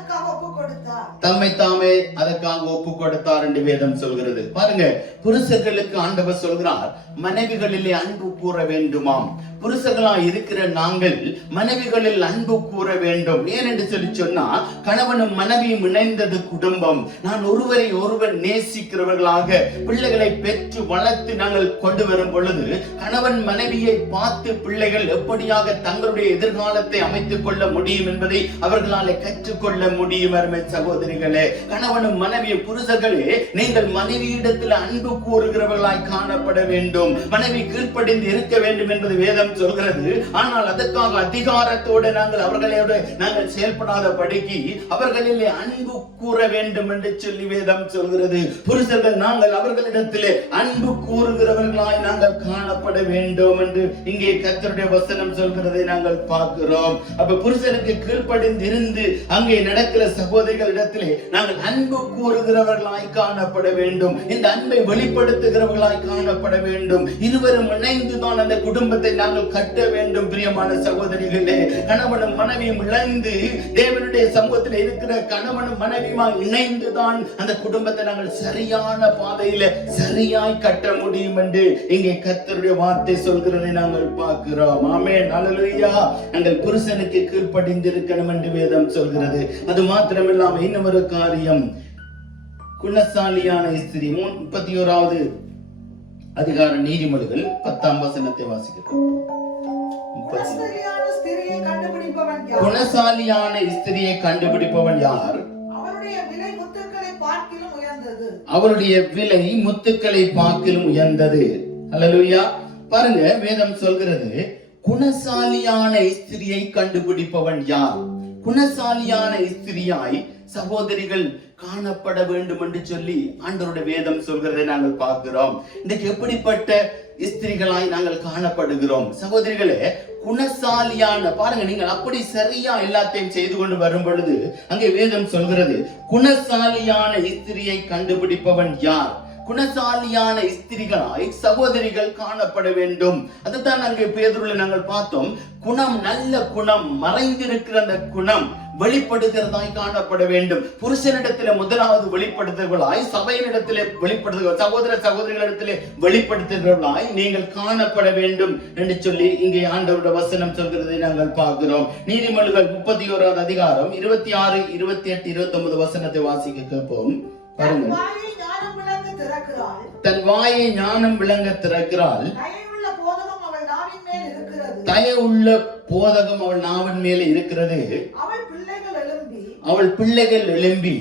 தம்மை தாமே அதுக்காக ஒப்பு கொடுத்தார். அதற்காக ஒப்பு கொடுத்தார் என்று வேதம் சொல்கிறது. பாருங்க, புருஷர்களுக்கு ஆண்டவர் சொல்கிறார், மனைவிகளிலே அன்பு கூற வேண்டுமாம். புருஷர்களாய் இருக்கிற நாங்கள் மனைவிகளில் அன்பு கூற வேண்டும். ஏன் என்று சொன்னா, கணவனும் மனைவியும் இணைந்தது குடும்பம். நான் ஒருவரை ஒருவர் நேசிக்கிறவர்களாக பிள்ளைகளை பெற்று வளர்த்து நாங்கள் கொண்டு வரும் பொழுது, கணவன் மனைவியை பார்த்து பிள்ளைகள் எப்படியாக தங்களுடைய எதிர்காலத்தை அமைத்துக் கொள்ள முடியும் என்பதை அவர்களால் கற்றுக்கொள்ள முடியும். அருமை சகோதரிகளே, கணவனும் மனைவியும் புருஷர்களே, நீங்கள் மனைவியிடத்தில் அன்பு கூறுகிறவர்களாய் காணப்பட வேண்டும். மனைவி கீழ்ப்படிந்து இருக்க வேண்டும் என்பது வேதம் சொல்கிறது. ஆனால் அதற்காக அதிகாரத்தோடு நாங்கள் செயல்படாத படிக்கு அவர்களிலே அன்பு கூற வேண்டும் என்று சொல்லி வேதம் சொல்கிறது. புருஷர்கள் நாங்கள் அவர்களிடத்திலே அன்பு கூறுகிறவர்களாய் நாங்கள் காணப்பட வேண்டும் என்று இங்கே கர்த்தருடைய வசனம் சொல்கிறதை நாங்கள் பார்க்கிறோம். அப்ப புருஷனுக்கு கீழ்ப்படிந்து இருந்து அங்கே நடக்கிற சகோதரிகளிடத்திலே நாங்கள் அன்பு கூறுகிறவர்களாய் காணப்பட வேண்டும். இந்த அன்பை வெளிப்படுத்துகிறவர்களாய் காணப்பட வேண்டும். இருவரும் இணைந்துதான் அந்த குடும்பத்தை நாங்கள் கட்ட வேண்டும். பிரியமான சகோதரிகளே, கணவனும் மனைவியும் இணைந்து தேவனுடைய சமூகத்தில் இருக்கிற கணவனும் மனைவியுமா இணைந்துதான் அந்த குடும்பத்தை நாங்கள் சரியான பாதையில சரியாய் கட்ட முடியும் என்று இங்கே கர்த்தருடைய வார்த்தை சொல்கிறதை நாங்கள் பார்க்கிறோம். ஆமென், ஹல்லேலூயா. நாங்கள் புருஷனுக்கு கீழ்ப்படிந்து இருக்கணும் என்று வேதம் சொல்கிறது. அது மாத்திரமில்லாம இன்னொரு காரியம், குணசாலியான ஸ்திரீ 31வது அதிகார நீதிமொழிகள் 10ஆம் வசனத்தை வாசிக்கிறோம். குணசாலியான ஸ்திரியை கண்டுபிடிப்பவன் யார்? குணசாலியான ஸ்திரியை கண்டுபிடிப்பவன் யார்? அவருடைய விலை முத்துக்களை பார்க்கிலும் உயர்ந்தது. அவருடைய விலை முத்துக்களை பார்க்கிலும் உயர்ந்தது. ஹல்லேலூயா. பாருங்க, வேதம் சொல்கிறது, குணசாலியான ஸ்திரியை கண்டுபிடிப்பவன் யார்? குணசாலியான ஸ்திரியாய் சகோதரிகள் காணப்பட வேண்டும் என்று சொல்லி ஆண்டவருடைய வேதம் சொல்கிறதை நாங்கள் பார்க்கிறோம். இன்றைக்கு எப்படிப்பட்ட ஸ்திரிகளாய் நாங்கள் காணப்படுகிறோம்? சகோதரிகளே, குணசாலியான, பாருங்க, நீங்கள் அப்படி சரியா எல்லாத்தையும் செய்து கொண்டு வரும் பொழுது அங்கே வேதம் சொல்கிறது, குணசாலியான ஸ்திரியை கண்டுபிடிப்பவன் யார்? குணசாலியான ஸ்திரிகளாய் சகோதரிகள் காணப்பட வேண்டும். அதுதான் அங்கே பேதுருவில் நாங்கள் பார்த்தோம். குணம், நல்ல குணம், மறைந்திருக்கிற அந்த குணம் வெளிப்படுகிறதாய் காணப்பட வேண்டும். புருஷனிடத்திலே முதலாவது வெளிப்படுத்துகிறவர்களாய், சபையினிடத்திலே வெளிப்படுத்துகிற சகோதர சகோதரிகளிடத்திலே வெளிப்படுத்துகிறவர்களாய் நீங்கள் காணப்பட வேண்டும் என்று சொல்லி இங்கே ஆண்டவருடைய வசனம் சொல்கிறதை நாங்கள் பார்க்கிறோம். நீதிமொழிகள் 31வது அதிகாரம் 26, 28, 29 வசனத்தை வாசிக்க கேட்போம். பாருங்க, தன் வாயை ஞானம் விளங்க திறக்கிறாள், தயவுள்ள போதகம் அவள் நாவின் மேலே இருக்கிறது. அவள் பிள்ளைகள் எழும்பி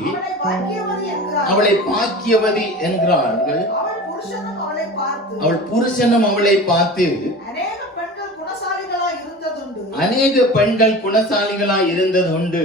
அவளை பாக்கியவதி என்கிறார்கள். அவள் புருஷனும் அவளை பார்த்து, அநேக பெண்கள் குணசாலிகளாய் இருந்தது உண்டு,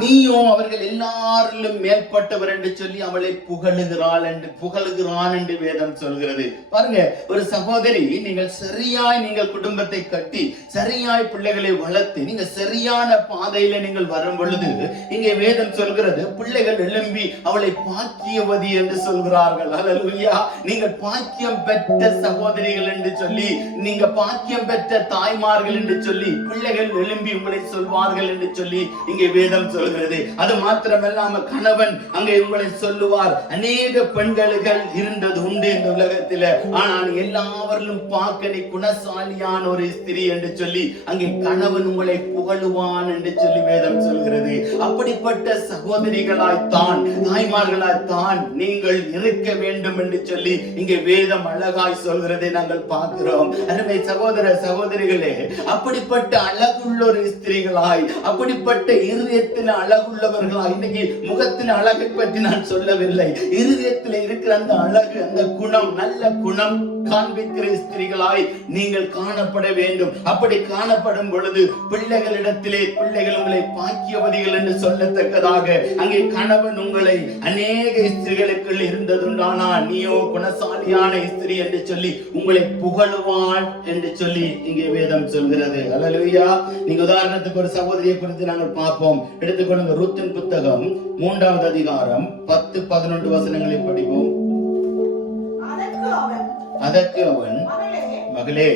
நீயோ அவர்கள் எல்லாரிலும் மேற்பட்டவர் என்று சொல்லி அவளை புகழுகிறான் என்று வேதம் சொல்கிறது. பாருங்க, ஒரு சகோதரி, நீங்கள் சரியாய் நீங்கள் குடும்பத்தை கட்டி சரியாய் பிள்ளைகளை வளர்த்து நீங்க சரியான பாதையில நீங்கள் வரும் பொழுது இங்கே வேதம் சொல்கிறது, பிள்ளைகள் எழும்பி அவளை பாக்கியவதி என்று சொல்கிறார்கள். ஹல்லேலூயா. நீங்கள் பாக்கியம் பெற்ற சகோதரிகள் என்று சொல்லி, நீங்க பாக்கியம் பெற்ற தாய்மார்கள் என்று சொல்லி பிள்ளைகள் எழும்பி உங்களை சொல்வார்கள் என்று சொல்லி இங்கே வேதம் சொல்கிறது. அது மாத்திரமல்லாம கணவன் அங்கே உங்களை சொல்லுவார், அநேக பெண்களுக்கு இருந்தது உண்டு இந்த உலகத்தில், ஆனால் எல்லாவரிலும் பார்க்க நீ குணசாலியான ஒரு ஸ்திரீ என்று சொல்லி அங்கே கணவன் உங்களை புகழுவான் என்று சொல்லி வேதம் சொல்கிறது. அப்படிப்பட்ட சகோதரிகளாய்த்தான், தாய்மார்களாய்த்தான் நீங்கள் இருக்க வேண்டும் என்று சொல்லி இங்கே வேதம் அழகாய் சொல்கிறதை நாங்கள் பார்க்கிறோம். அருமை சகோதர சகோதரிகளே, அப்படிப்பட்ட அழகுள்ள ஒரு ஸ்திரீகளாய், அப்படிப்பட்ட இருதயத்தை இருதயத்தின் அழகுள்ளவர்களா. இன்னைக்கு முகத்தின் அழகை பற்றி நான் சொல்லவில்லை, இருதயத்தில் இருக்கிற அந்த அழகு, அந்த குணம், நல்ல குணம் காண்பிக்கிற ஸ்திரீகளாய் நீங்கள் காணப்பட வேண்டும். அப்படி காணப்படும் பொழுது பிள்ளைகளிடத்திலே பிள்ளைகள் உங்களை பாக்கியவதிகள் என்று சொல்லத்தக்கதாக அங்கே கணவன் உங்களை அநேக ஸ்திரீகளுக்குள் இருந்ததுண்டானா நீயோ குணசாலியான ஸ்திரீ என்று சொல்லி உங்களை புகழுவான் என்று சொல்லி இங்கே வேதம் சொல்கிறது. அல்லேலூயா. நீங்க உதாரணத்துக்கு ஒரு சகோதரியை குறித்து நாங்கள் பார்ப்போம். எடுத்துக்கொள்ளுங்க, ரூத்தின் புத்தகம் 3வது அதிகாரம் 10-11 வசனங்களை படிப்போம். அதற்கு அவன், மகளே,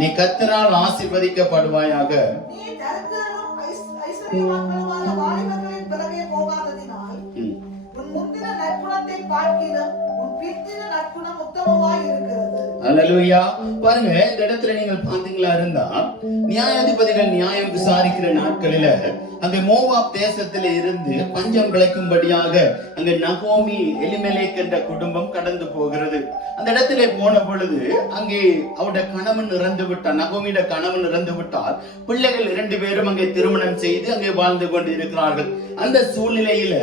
நீ கர்த்தரால் ஆசீர்வதிக்கப்படுவாயாக. அல்லேலூயா. பாருங்க, இந்த இடத்துல நீங்கள் பாத்தீங்களா இருந்தா, நியாயாதிபதிகள் நியாயம் விசாரிக்கிற நாட்களில அங்க மோவாப் தேசத்தில இருந்து பஞ்சம் விளைக்கும்படியாக அங்க நகோமி எலிமெலேக் என்ற குடும்பம் கடந்து போகிறது. அந்த இடத்திலே போன பொழுது அங்கே அவருடைய கணவன் இறந்து விட்டார். நகோமியோட கணவன் இறந்து விட்டார். பிள்ளைகள் 2 பேரும் அங்கே திருமணம் செய்து அங்கே வாழ்ந்து கொண்டு இருக்கிறார்கள். அந்த சூழ்நிலையில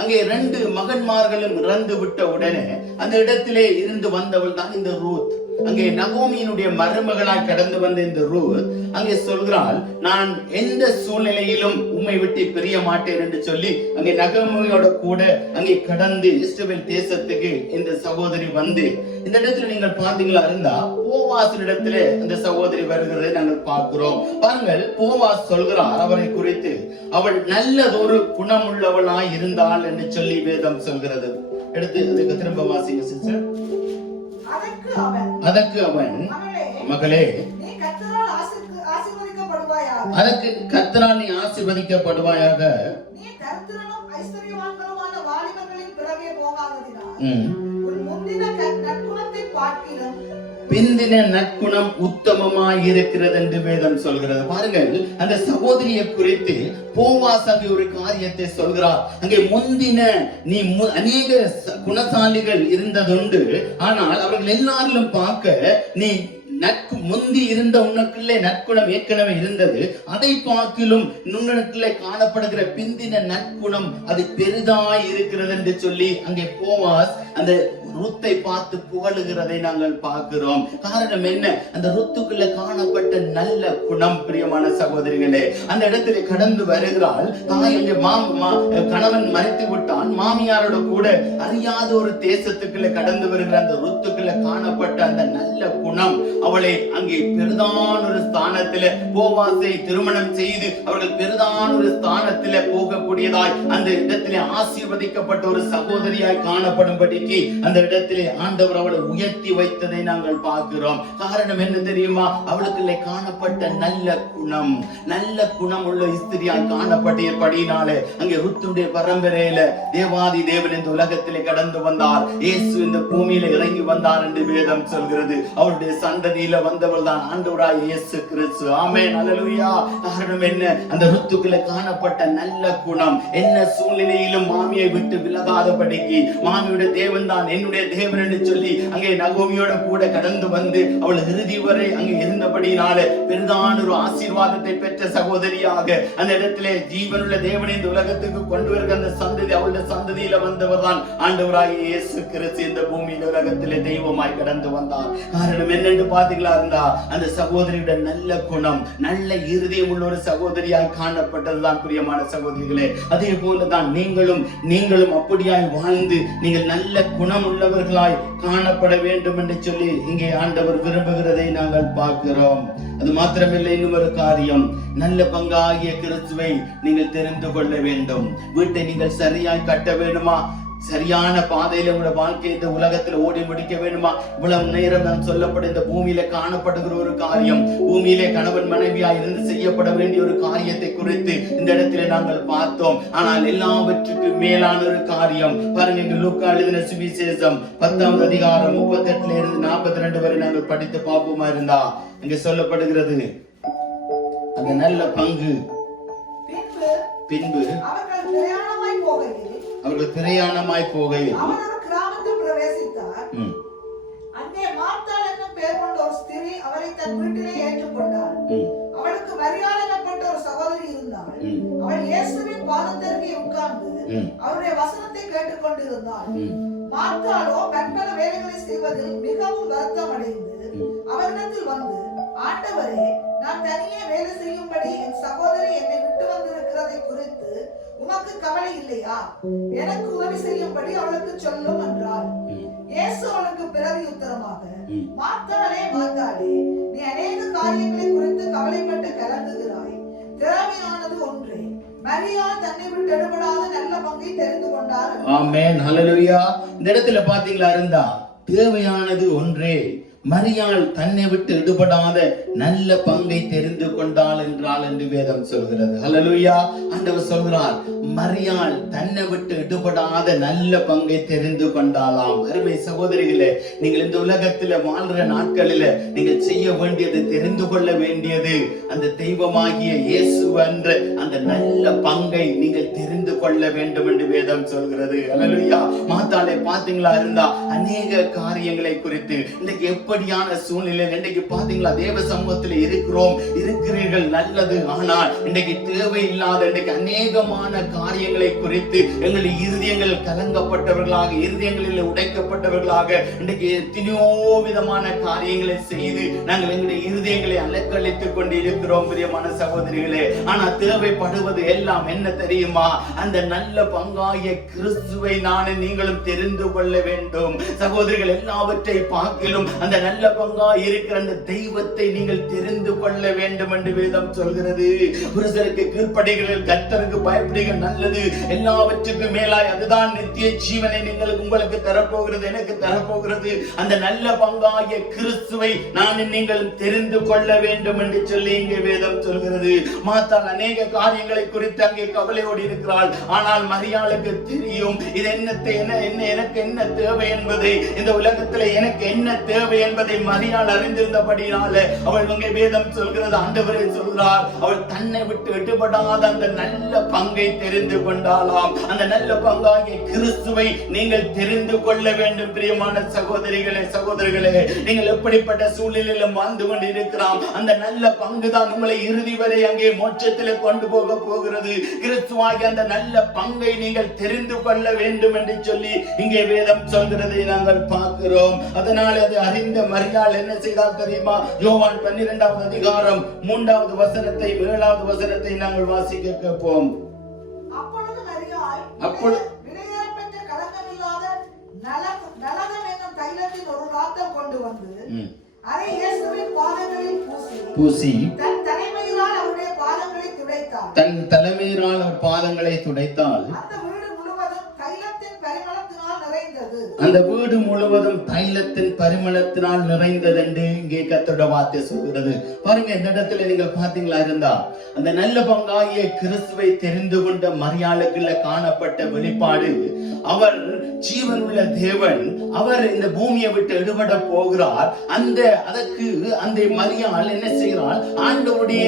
அங்கே 2 மகன்மார்களும் இறந்து விட்ட உடனே அந்த இடத்திலே இருந்து வந்தவள் தான் இந்த ரூத். அங்கே நகோமியினுடைய மருமகளாய் கடந்து வந்த இந்த ரூத் அங்கே சொல்கிறாள், நான் எந்த சூழ்நிலையிலும் உம்மை விட்டு பிரிய மாட்டேன் என்று சொல்லி அங்கே நகோமியோட கூட அங்கே கடந்து இஸ்ரவேல் தேசத்துக்கு இந்த சகோதரி வந்து, இந்த இடத்துல நீங்கள் பார்த்தீங்களா இருந்தா போவாஸ் இடத்திலே அந்த சகோதரி வருகிறதை நாங்கள் பார்க்கிறோம். பாருங்கள், போவாஸ் சொல்கிறார் அவரை குறித்து, அவள் நல்லதொரு குணமுள்ளவளாய் இருந்தாள் என்று சொல்லி வேதம் சொல்கிறது. எடுத்து அதுக்கு திரும்ப வாசிங்க சிஸ்டர். அதற்கு அவன், மகளே, அதற்கு கர்த்தரால் நீ ஆசீர்வதிக்கப்படுவாயாக. பிந்தின நற்குணம் உத்தமமாய் இருக்கிறது என்று வேதம் சொல்கிறது. பாருங்கள், அந்த சகோதரியை குறித்து போவாஸ் அங்கே ஒரு காரியத்தை சொல்கிறார். அங்கே முந்தின நீ அநேக குணசாலிகள் இருந்ததுண்டு, ஆனால் அவர்கள் எல்லாரிலும் பார்க்க நீ முந்தி இருந்த உனக்குள்ளே நற்குணம் ஏற்கனவே இருந்தது, அதை பார்க்கிலும் நுண்ணிடத்திலே காணப்படுகிற பிந்தின நற்குணம் அது பெரிதாய் இருக்கிறது என்று சொல்லி அங்கே போவாஸ் அந்த ருத்தை பார்த்து புகழுகிறதை நாங்கள் பார்க்கிறோம். காரணம் என்ன? அந்த ருத்துக்குள்ள காணப்பட்ட நல்ல குணம். பிரியமான சகோதரிகளே, அந்த இடத்துல கடந்து வருகிறாள். தாய் அங்கே கணவன் மறைத்து விட்டான், மாமியாரோட கூட அறியாத ஒரு தேசத்துக்குள்ள கடந்து வருகிற அந்த ருத்துக்குள்ள காணப்பட்ட அந்த நல்ல குணம் அவளை அங்கே பெரிதான ஒரு ஸ்தானத்தில போவாசை திருமணம் செய்து அவர்கள் பெரிதான ஒரு ஸ்தானத்தில போகக்கூடியதாய் அந்த இடத்திலே ஆசீர்வதிக்கப்பட்ட ஒரு சகோதரியாய் காணப்படும்படிக்கு அந்த இடத்திலே ஆண்டவர் அவளை உயர்த்தி வைத்ததை நாங்கள் பார்க்கிறோம். காரணம் என்ன தெரியுமா? அவளுக்குள்ளே காணப்பட்ட நல்ல குணம், நல்ல குணம் உள்ள ஸ்திரியாய் காணப்பட்டபடியினாலே அங்கே ருத்துடைய பரம்பரையில தேவாதி தேவன் இந்த உலகத்திலே கடந்து வந்தார். இயேசு இந்த பூமியில இறங்கி வந்தார் என்று வேதம் சொல்கிறது. அவருடைய சந்ததியில வந்தவள் தான் ஆண்டவராய் இயேசு கிறிஸ்து. ஆமென், அல்லேலூயா. காரணம் என்ன? அந்த ருத்துக்குள்ளே காணப்பட்ட நல்ல குணம். என்ன சூழ்நிலையிலும் மாமியை விட்டு விலகாதபடிக்கு, மாமியுடைய தேவன் தான் என்னுடைய தேவன் என்று சொல்லி அங்கே நகோமியோட கூட கடந்து வந்து அவள் இறுதி வரை அங்கே இருந்தபடினாலே பெரிதான ஒரு ஆசீர்வாதத்தை பெற்ற சகோதரியாக அந்த இடத்திலே ஜீவனுள்ள தேவனை இந்த உலகத்துக்கு கொண்டு வருகிற அந்த சந்ததி, அவளுடைய சந்ததியில வந்தவர் தான் ஆண்டவராகிய இயேசு கிறிஸ்து இந்த பூமியின் உலகத்திலே தெய்வமாய் கடந்து வந்தார். காரணம் என்னென்று பாத்தீங்களா இருந்தா அந்த சகோதரியுடைய நல்ல குணம், நல்ல இருதயம் உள்ள ஒரு சகோதரியாய் காணப்பட்டதுதான். பிரியமான சகோதரிகளே, அதே போலதான் நீங்களும் அப்படியாய் வாழ்ந்து நீங்கள் நல்ல குணம் உள்ளவர்களாய் காணப்பட வேண்டும் என்று சொல்லி இங்கே ஆண்டவர் விரும்புகிறதை நாங்கள் பார்க்கிறோம். அது மாத்திரமில்லை, இன்னும் ஒரு காரியம், நல்ல பங்காகிய கிறிஸ்துவை நீங்கள் தெரிந்து கொள்ள வேண்டும். வீட்டை நீங்கள் சரியாய் கட்ட வேண்டுமா? சரியான பாதையில உங்களோட வாழ்க்கை இந்த உலகத்துல ஓடி முடிக்க வேண்டுமா? இவ்வளவு நேரம் நான் சொல்லப்பட்ட இந்த பூமியில காணப்படுகிற ஒரு காரியம், பூமியிலே கணவன் மனைவியா இருந்து செய்யப்பட வேண்டிய ஒரு காரியத்தை குறித்து இந்த இடத்துல நாங்கள் பார்த்தோம். ஆனால் எல்லாவற்றுக்கு மேலான ஒரு காரியம் பாருங்க, லூக்கா எழுதின சுவிசேஷம் 10வது அதிகாரம் 38 இருந்து 42 வரை நாங்கள் படித்து பார்ப்போமா இருந்தா இங்க சொல்லப்படுகிறது அந்த நல்ல பங்கு. பின்பு அவர்கள் பிரயாணமாய் போகையில் அவன் ஒரு கிராமத்தில் பிரவேசித்தார். அங்கே மார்த்தாள் என்னும் பெயர் கொண்ட ஒரு ஸ்திரீ அவரை தன் வீட்டிலே ஏற்றுக்கொண்டாள். அவளுக்கு மரியாள் எனப்பட்ட ஒரு சகோதரி உட்கார்ந்து அவருடைய வசனத்தை கேட்டுக்கொண்டிருந்தாள். மார்த்தாளோ பற்பல வேலைகளை செய்வதில் மிகவும் வருத்தம் அடைந்து அவரிடத்தில் வந்து, ஆண்டவரே, நான் தனியே வேலை செய்யும்படி என் சகோதரி என்னை விட்டு வந்திருக்கிறதை குறித்து உமக்கு கவலை இல்லையா? எனக்கு உதவி செய்யும்படி அவளுக்கு சொல்லும் என்றாள். இயேசு அவளுக்கு பிரதி உத்தரமாக, மார்த்தாளே, மார்த்தாளே, நீ அநேக காரியங்களை குறித்து கவலைப்பட்டு கலங்குகிறாய். தேவையானது ஒன்றே. மரியாள் தன்னை விட்டு எடுபடாத நல்ல பங்கை தெரிந்து கொண்டார். ஆமென், ஹல்லேலூயா. இந்த இடத்துல பாத்தீங்களா இருந்தா, தேவையானது ஒன்றே. மரியாள் தன்னை விட்டு எடுபடாத நல்ல பங்கை தெரிந்து கொண்டாள் என்றால் என்று வேதம் சொல்கிறது. ஹல்லேலூயா. ஆண்டவர் சொல்கிறார், மரியாள் தன்னை விட்டு எடுபடாத நல்ல பங்கை தெரிந்து கொண்டாளாம். அருமை சகோதரிகளே, நீங்கள் இந்த உலகத்துல வாழ்ற நாட்களில நீங்கள் செய்ய வேண்டியது, தெரிந்து கொள்ள வேண்டியது, அந்த தெய்வமாகிய இயேசு என்ற அந்த நல்ல பங்கை நீங்கள் தெரிந்து கொள்ள வேண்டும் என்று வேதம் சொல்கிறது. ஹல்லேலூயா. மாத்தாளை பாத்தீங்களா இருந்தா, அநேக காரியங்களை குறித்து இன்னைக்கு எப்படியான சூழ்நிலை இன்னைக்கு பாத்தீங்களா, தேவ சமூகத்தில் இருக்கிறீர்கள், நல்லது. ஆனால் இன்னைக்கு தேவையில்லாத இன்னைக்கு அநேகமான காரியங்களை குறித்து எங்களுடைய இருதயங்கள் கலங்கப்பட்டவர்களாக, இருதயங்களில் உடைக்கப்பட்டவர்களாக இன்னைக்கு எத்தனையோ விதமான காரியங்களை செய்து நாங்கள் எங்களுடைய இருதயங்களை அலக்களித்துக் கொண்டு இருக்கிறோம் பிரியமான சகோதரிகளே. ஆனா தேவைப்படுவது எல்லாம் என்ன தெரியுமா? அந்த நல்ல பங்காய கிறிஸ்துவை நானும் நீங்களும் தெரிந்து கொள்ள வேண்டும். சகோதரிகள், எல்லாவற்றை பார்க்கிலும் அந்த நல்ல பங்காய் இருக்கிற அந்த தெய்வத்தை நீங்கள் தெரிந்து கொள்ள வேண்டும் என்று வேதம் சொல்கிறது. புருஷருக்கு கீழ்ப்படிகள், கர்த்தருக்கு பயப்படுகள் நல்லது, எல்லாவற்றுக்கும் மேலாய் அதுதான் நித்திய ஜீவனை உங்களுக்கு தரப்போகிறது, எனக்கு தரப்போகிறது. அந்த நல்ல பங்காய கிறிஸ்துவை நான் நீங்கள் தெரிந்து கொள்ள வேண்டும் என்று சொல்லி இங்கே வேதம் சொல்கிறது. மாத்தாள் அநேக காரியங்களை குறித்து அங்கே கவலையோடு இருக்கிறாள். ஆனால் மரியாளுக்கு தெரியும், இது எனக்கு என்ன தேவை என்பதை, இந்த உலகத்தில் எனக்கு என்ன தேவை என்பதை மரியாள் அறிந்திருந்தபடியால அவள் அங்கே வேதம் சொல்கிறது, ஆண்டவரே சொல்கிறார், அவள் தன்னை விட்டு எடுபடாத அந்த நல்ல பங்கை தெரிந்து கொண்டாளாம். அந்த நல்ல பங்காகிய கிறிஸ்துவை நீங்கள் தெரிந்து கொள்ள வேண்டும் பிரியமான சகோதரிகளே. நீங்கள் எப்படிப்பட்ட சூழ்நிலையிலும் வாழ்ந்து கொண்டு இருக்கிறாம், அந்த நல்ல பங்கு தான் உங்களை இறுதி வரை அங்கே மோட்சத்திலே கொண்டு போக போகிறது. கிறிஸ்துவாகிய அந்த நல்ல பங்கை நீங்கள் தெரிந்து கொள்ள வேண்டும் என்று சொல்லி இங்கே வேதம் சொல்கிறதை நாங்கள் பார்க்கிறோம். அதனால அதை அறிந்த மரியாள் என்ன செய்தால் தெரியுமா? யோவான் 12வது அதிகாரம் 3வது வசனத்தை 7வது வசனத்தை நாங்கள் வாசிக்க கேட்போம். அப்பொழுது மரியாள் விலையேறப்பட்ட கலங்கமில்லாத நலகம் என்னும் தைலத்தின் ஒரு ராத்தம் கொண்டு வந்து அதை இயேசுவின் பாதங்களில் பூசி தன் தலைமையினால் அவருடைய பாதங்களை துடைத்தாள். தன் தலைமையினால் அவர் பாதங்களை துடைத்தாள். அந்த வீடு முழுவதும் தைலத்தின் பரிமளத்தினால் நிறைந்தது என்று இங்கே கர்த்தருடைய வார்த்தை சொல்கிறது. பாருங்க, இந்த இடத்துல நீங்கள் பாத்தீங்களா இருந்தா, அந்த நல்ல பங்காகிய கிறிஸ்துவை தெரிந்து கொண்ட மரியாளுக்குள்ள காணப்பட்ட வெளிப்பாடு, அவர் ஜீவனுள்ள தேவன், அவர் இந்த பூமியை விட்டு எடுபட போகிறார். அதற்கு அந்த மரியாள் என்ன செய்கிறாள்? ஆண்டவருடைய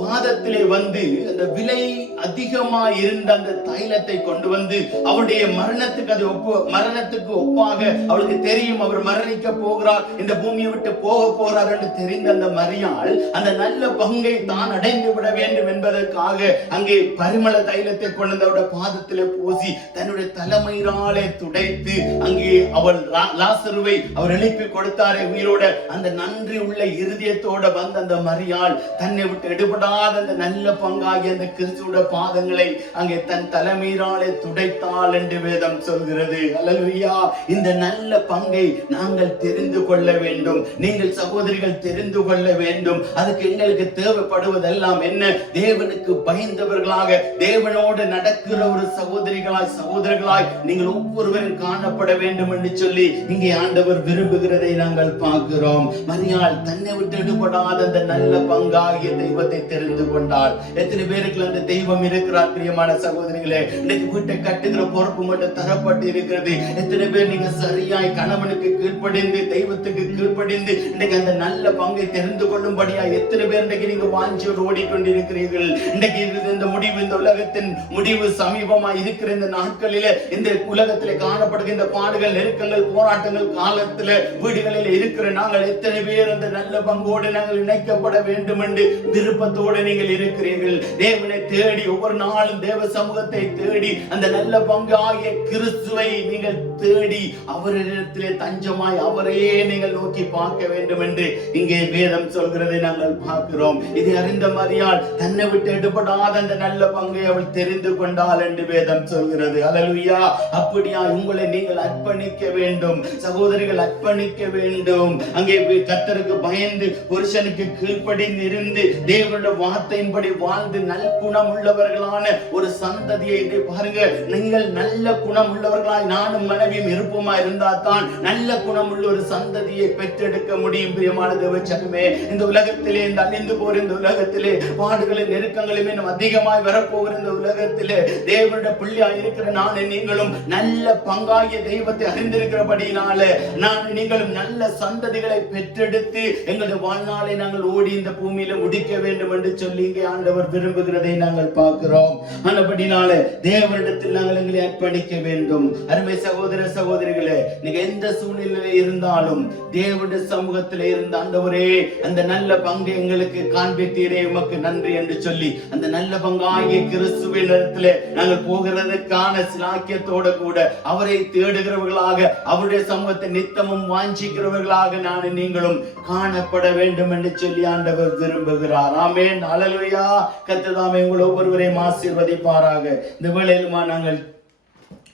பாதத்திலே வந்து அந்த விலை அதிகமா இருந்த அந்த தைலத்தை கொண்டு வந்து அவருடைய மரணத்துக்கு ஒப்பாக அவளுக்கு தெரியும், அவர் மரணிக்க போகிறார், இந்த பூமியை விட்டு போக போறார் என்று தெரிந்த அந்த மரியாள் அந்த நல்ல பங்கை தான் அடைந்து விட வேண்டும் என்பதற்காக அங்கே பரிமள தைலத்தை கொண்டு அவருடைய பாதத்திலே பூசி தன்னுடைய தலைமையினாலே துடைத்து அங்கே அவள் லாசருவை அவர் எழுப்பி கொடுத்தாரே உயிரோட, அந்த நன்றி உள்ள இருதயத்தோட வந்து அந்த மரியாள் தன்னை விட்டு எடுபடாத அந்த நல்ல பங்காகிய அந்த கிறிஸ்துவோட பாதங்களை அங்கே தன் தலைமையினாலே துடைத்தாள் என்று வேதம் சொல்கிறது. அல்லேலூயா. இந்த நல்ல பங்கை நாங்கள் தெரிந்து கொள்ள வேண்டும், நீங்கள் சகோதரிகள் தெரிந்து கொள்ள வேண்டும். அதுக்கு எங்களுக்கு தேவைப்படுவதெல்லாம் என்ன? தேவனுக்கு பயந்தவர்களாக, தேவனோடு நடக்கிற ஒரு சகோதரர்களாய் நீங்கள் ஒவ்வொருவரும் காணப்பட வேண்டும் என்று சொல்லி இங்கே ஆண்டவர் விரும்புகிறதை நாங்கள் பார்க்கிறோம். மரியாள் தன்னை விட்டு எடுபடாத அந்த நல்ல பங்காகிய தெய்வத்தை தெரிந்து கொண்டாள். எத்தனை பேருக்கு அந்த தெய்வம் இருக்கிறார் பிரியமான சகோதரிகளே? இன்னைக்கு வீட்டை கட்டுகிற பொறுப்பு மட்டும் தரப்பட்டு இருக்கிறது. எத்தனை பேர் நீங்க சரியாய் கணவனுக்கு கீழ்ப்படிந்து, தெய்வத்துக்கு கீழ்ப்படிந்து இன்னைக்கு அந்த நல்ல பங்கை தெரிந்து கொள்ளும்படியா எத்தனை பேர் இன்னைக்கு நீங்க வாஞ்சியோடு ஓடிக்கொண்டிருக்கிறீர்கள்? இன்னைக்கு இந்த முடிவு, இந்த உலகத்தின் முடிவு சமீபமா இருக்கிற இந்த நாட்களிலே, இந்த உலகத்திலே காணப்படுகின்ற பாடுகள், நெருக்கங்கள், போராட்டங்கள் காலத்துல வீடுகளில் இருக்கிற நாங்கள் எத்தனை பேர் அந்த நல்ல பங்கோடு நாங்கள் இணைக்கப்பட வேண்டும் என்று விருப்பத்தோடு தாகத்தோடு நீங்கள் இருக்கிறீர்கள், தேவனை தேடி ஒவ்வொரு நாளும் தேவ சமூகத்தை தேடி அந்த நல்ல பங்கு ஆகிய கிறிஸ்துவை நீங்கள் தேடி அவரிடத்திலே தஞ்சமாய் அவரையே நீங்கள் நோக்கி பார்க்க வேண்டும் என்று இங்கே வேதம் சொல்கிறதை நாங்கள் பார்க்கிறோம். இதை அறிந்த மரியாள் தன்னை விட்டு எடுபடாத அந்த நல்ல பங்கை அவள் தெரிந்து கொண்டாள் என்று வேதம் சொல்கிறது. அல்லேலூயா. அப்படியா உங்களை நீங்கள் அர்ப்பணிக்க வேண்டும் சகோதரிகள், அர்ப்பணிக்க வேண்டும். அங்கே கர்த்தருக்கு பயந்து புருஷனுக்கு கீழ்ப்படிந்து இருந்து தேவனுடைய வார்த்தையின்படி வாழ்ந்து நற்குணம் உள்ளவர்களான ஒரு சந்ததியை பாருங்க. நீங்கள் நல்ல குணம் உள்ளவர்களாய் நானும் மனைவியும் இருப்போமா இருந்தால் தான் நல்ல குணம் உள்ள ஒரு சந்ததியை பெற்றெடுக்க முடியும். பிரியமான தேவச்சனமே, இந்த உலகத்திலே இந்த அழிந்து போற இந்த உலகத்திலே பாடுகளின் நெருக்கங்களும் இன்னும் அதிகமாய் வரப்போகிற இந்த உலகத்திலே தேவனுடைய பிள்ளையாய் இருக்கிற நான் நீங்களும் நல்ல பங்காகிய தெய்வத்தை அறிந்திருக்கிறபடினால நான் நீங்களும் நல்ல சந்ததிகளை பெற்றெடுத்து எங்களுடைய வாழ்நாளை நாங்கள் ஓடி இந்த பூமியில முடிக்க வேண்டும் என்று சொல்லி இங்கே ஆண்டவர் விரும்புகிறதை நாங்கள் பார்க்கிறோம். ஆனபடினால தேவனிடத்தில் நாங்கள் எங்களை அர்ப்பணிக்க வேண்டும். அருமை சகோதர சகோதரிகளே, நீங்க எந்த சூழ்நிலையில இருந்தாலும் தேவனுடைய சமூகத்தில் இருந்த ஆண்டவரே அந்த நல்ல பங்கு எங்களுக்கு காண்பித்தீரே உமக்கு நன்றி என்று சொல்லி அந்த நல்ல பங்காகிய கிறிஸ்துவின் இடத்திலே நாங்கள் போகிறதுக்கான சிலாக்கியத்தோட கூட அவரை தேடுகிறவர்களாக அவருடைய சமூகத்தை நித்தமும் வாஞ்சிக்கிறவர்களாக நான் நீங்களும் காணப்பட வேண்டும் என்று சொல்லி ஆண்டவர் விரும்புகிறார். ஆமென். அல்லேலூயா. கர்த்தர் தாமே உங்கள் ஒவ்வொருவரையும் ஆசீர்வதிப்பாராக. இந்த வேளையிலுமா நாங்கள்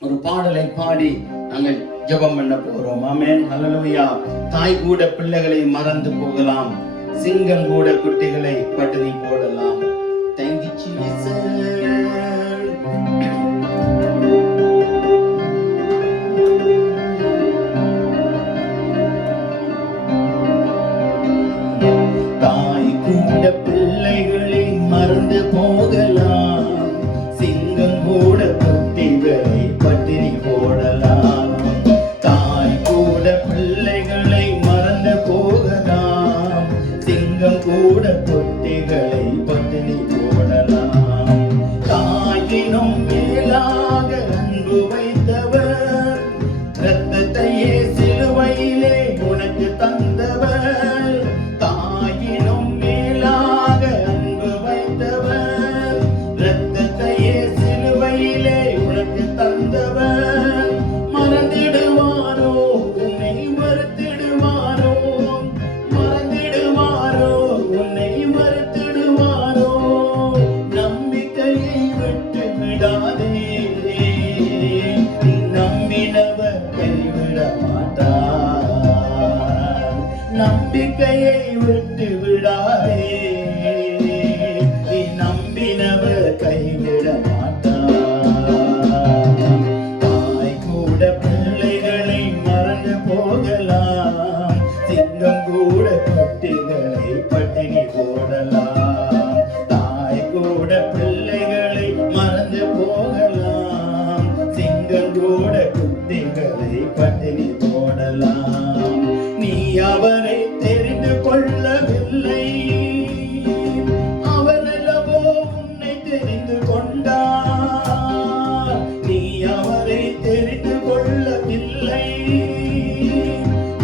ஒரு பாடலை பாடி நாங்கள் ஜெபம் பண்ண போகிறோம். ஆமென். அல்லேலூயா. தாய் கூட பிள்ளைகளை மறந்து போகலாம், சிங்கம் கூட குட்டிகளை பட்டினி போடலாம். Thank you, Jesus. தாய் கூட பிள்ளைகளை மறந்து போகலாம், சிங்கம் கூட குட்டிகளை பட்டினி போடலாம். தாய் கூட பிள்ளைகளை மறந்து போகலாம், சிங்கம் கூட குட்டிகளை பட்டினி போடலாம். தாயினும் மேலாக அன்பு வைத்தவர், இரத்தத்தையே சிலுவையிலே உனக்கு தந்தவர். தாயினும் மேலாக அன்பு வைத்தவர், இரத்தத்தையே சிலுவையிலே உனக்கு தந்தவர். மறந்திடுவாரோ உன்னை மறுத்திடுவாரோ, மறந்திடுவாரோ உன்னை மறுத்திடுவாரோ. நம்பிக்கையை விட்டு விடாதே, நீ நம்பினவர் கைவிட மாட்டார். நம்பிக்கையை விட்டு விடாதே, நீ நம்பினவர் கைவிட மாட்டார். தாய் கூட பிள்ளைகளை மறந்து போகலாம், சிங்கம் கூட குட்டிகளை பட்டினி போடலாம். தாய் கூட பிள்ளைகளை மறந்து போகலாம், சிங்கம் கூட குட்டிகளை பட்டினி போடலாம். நீ அவரை தெரிந்து கொள்ளவில்லை, அவரல்லவோ உன்னை தெரிந்து கொண்டார். நீ அவரை தெரிந்து கொள்ளவில்லை,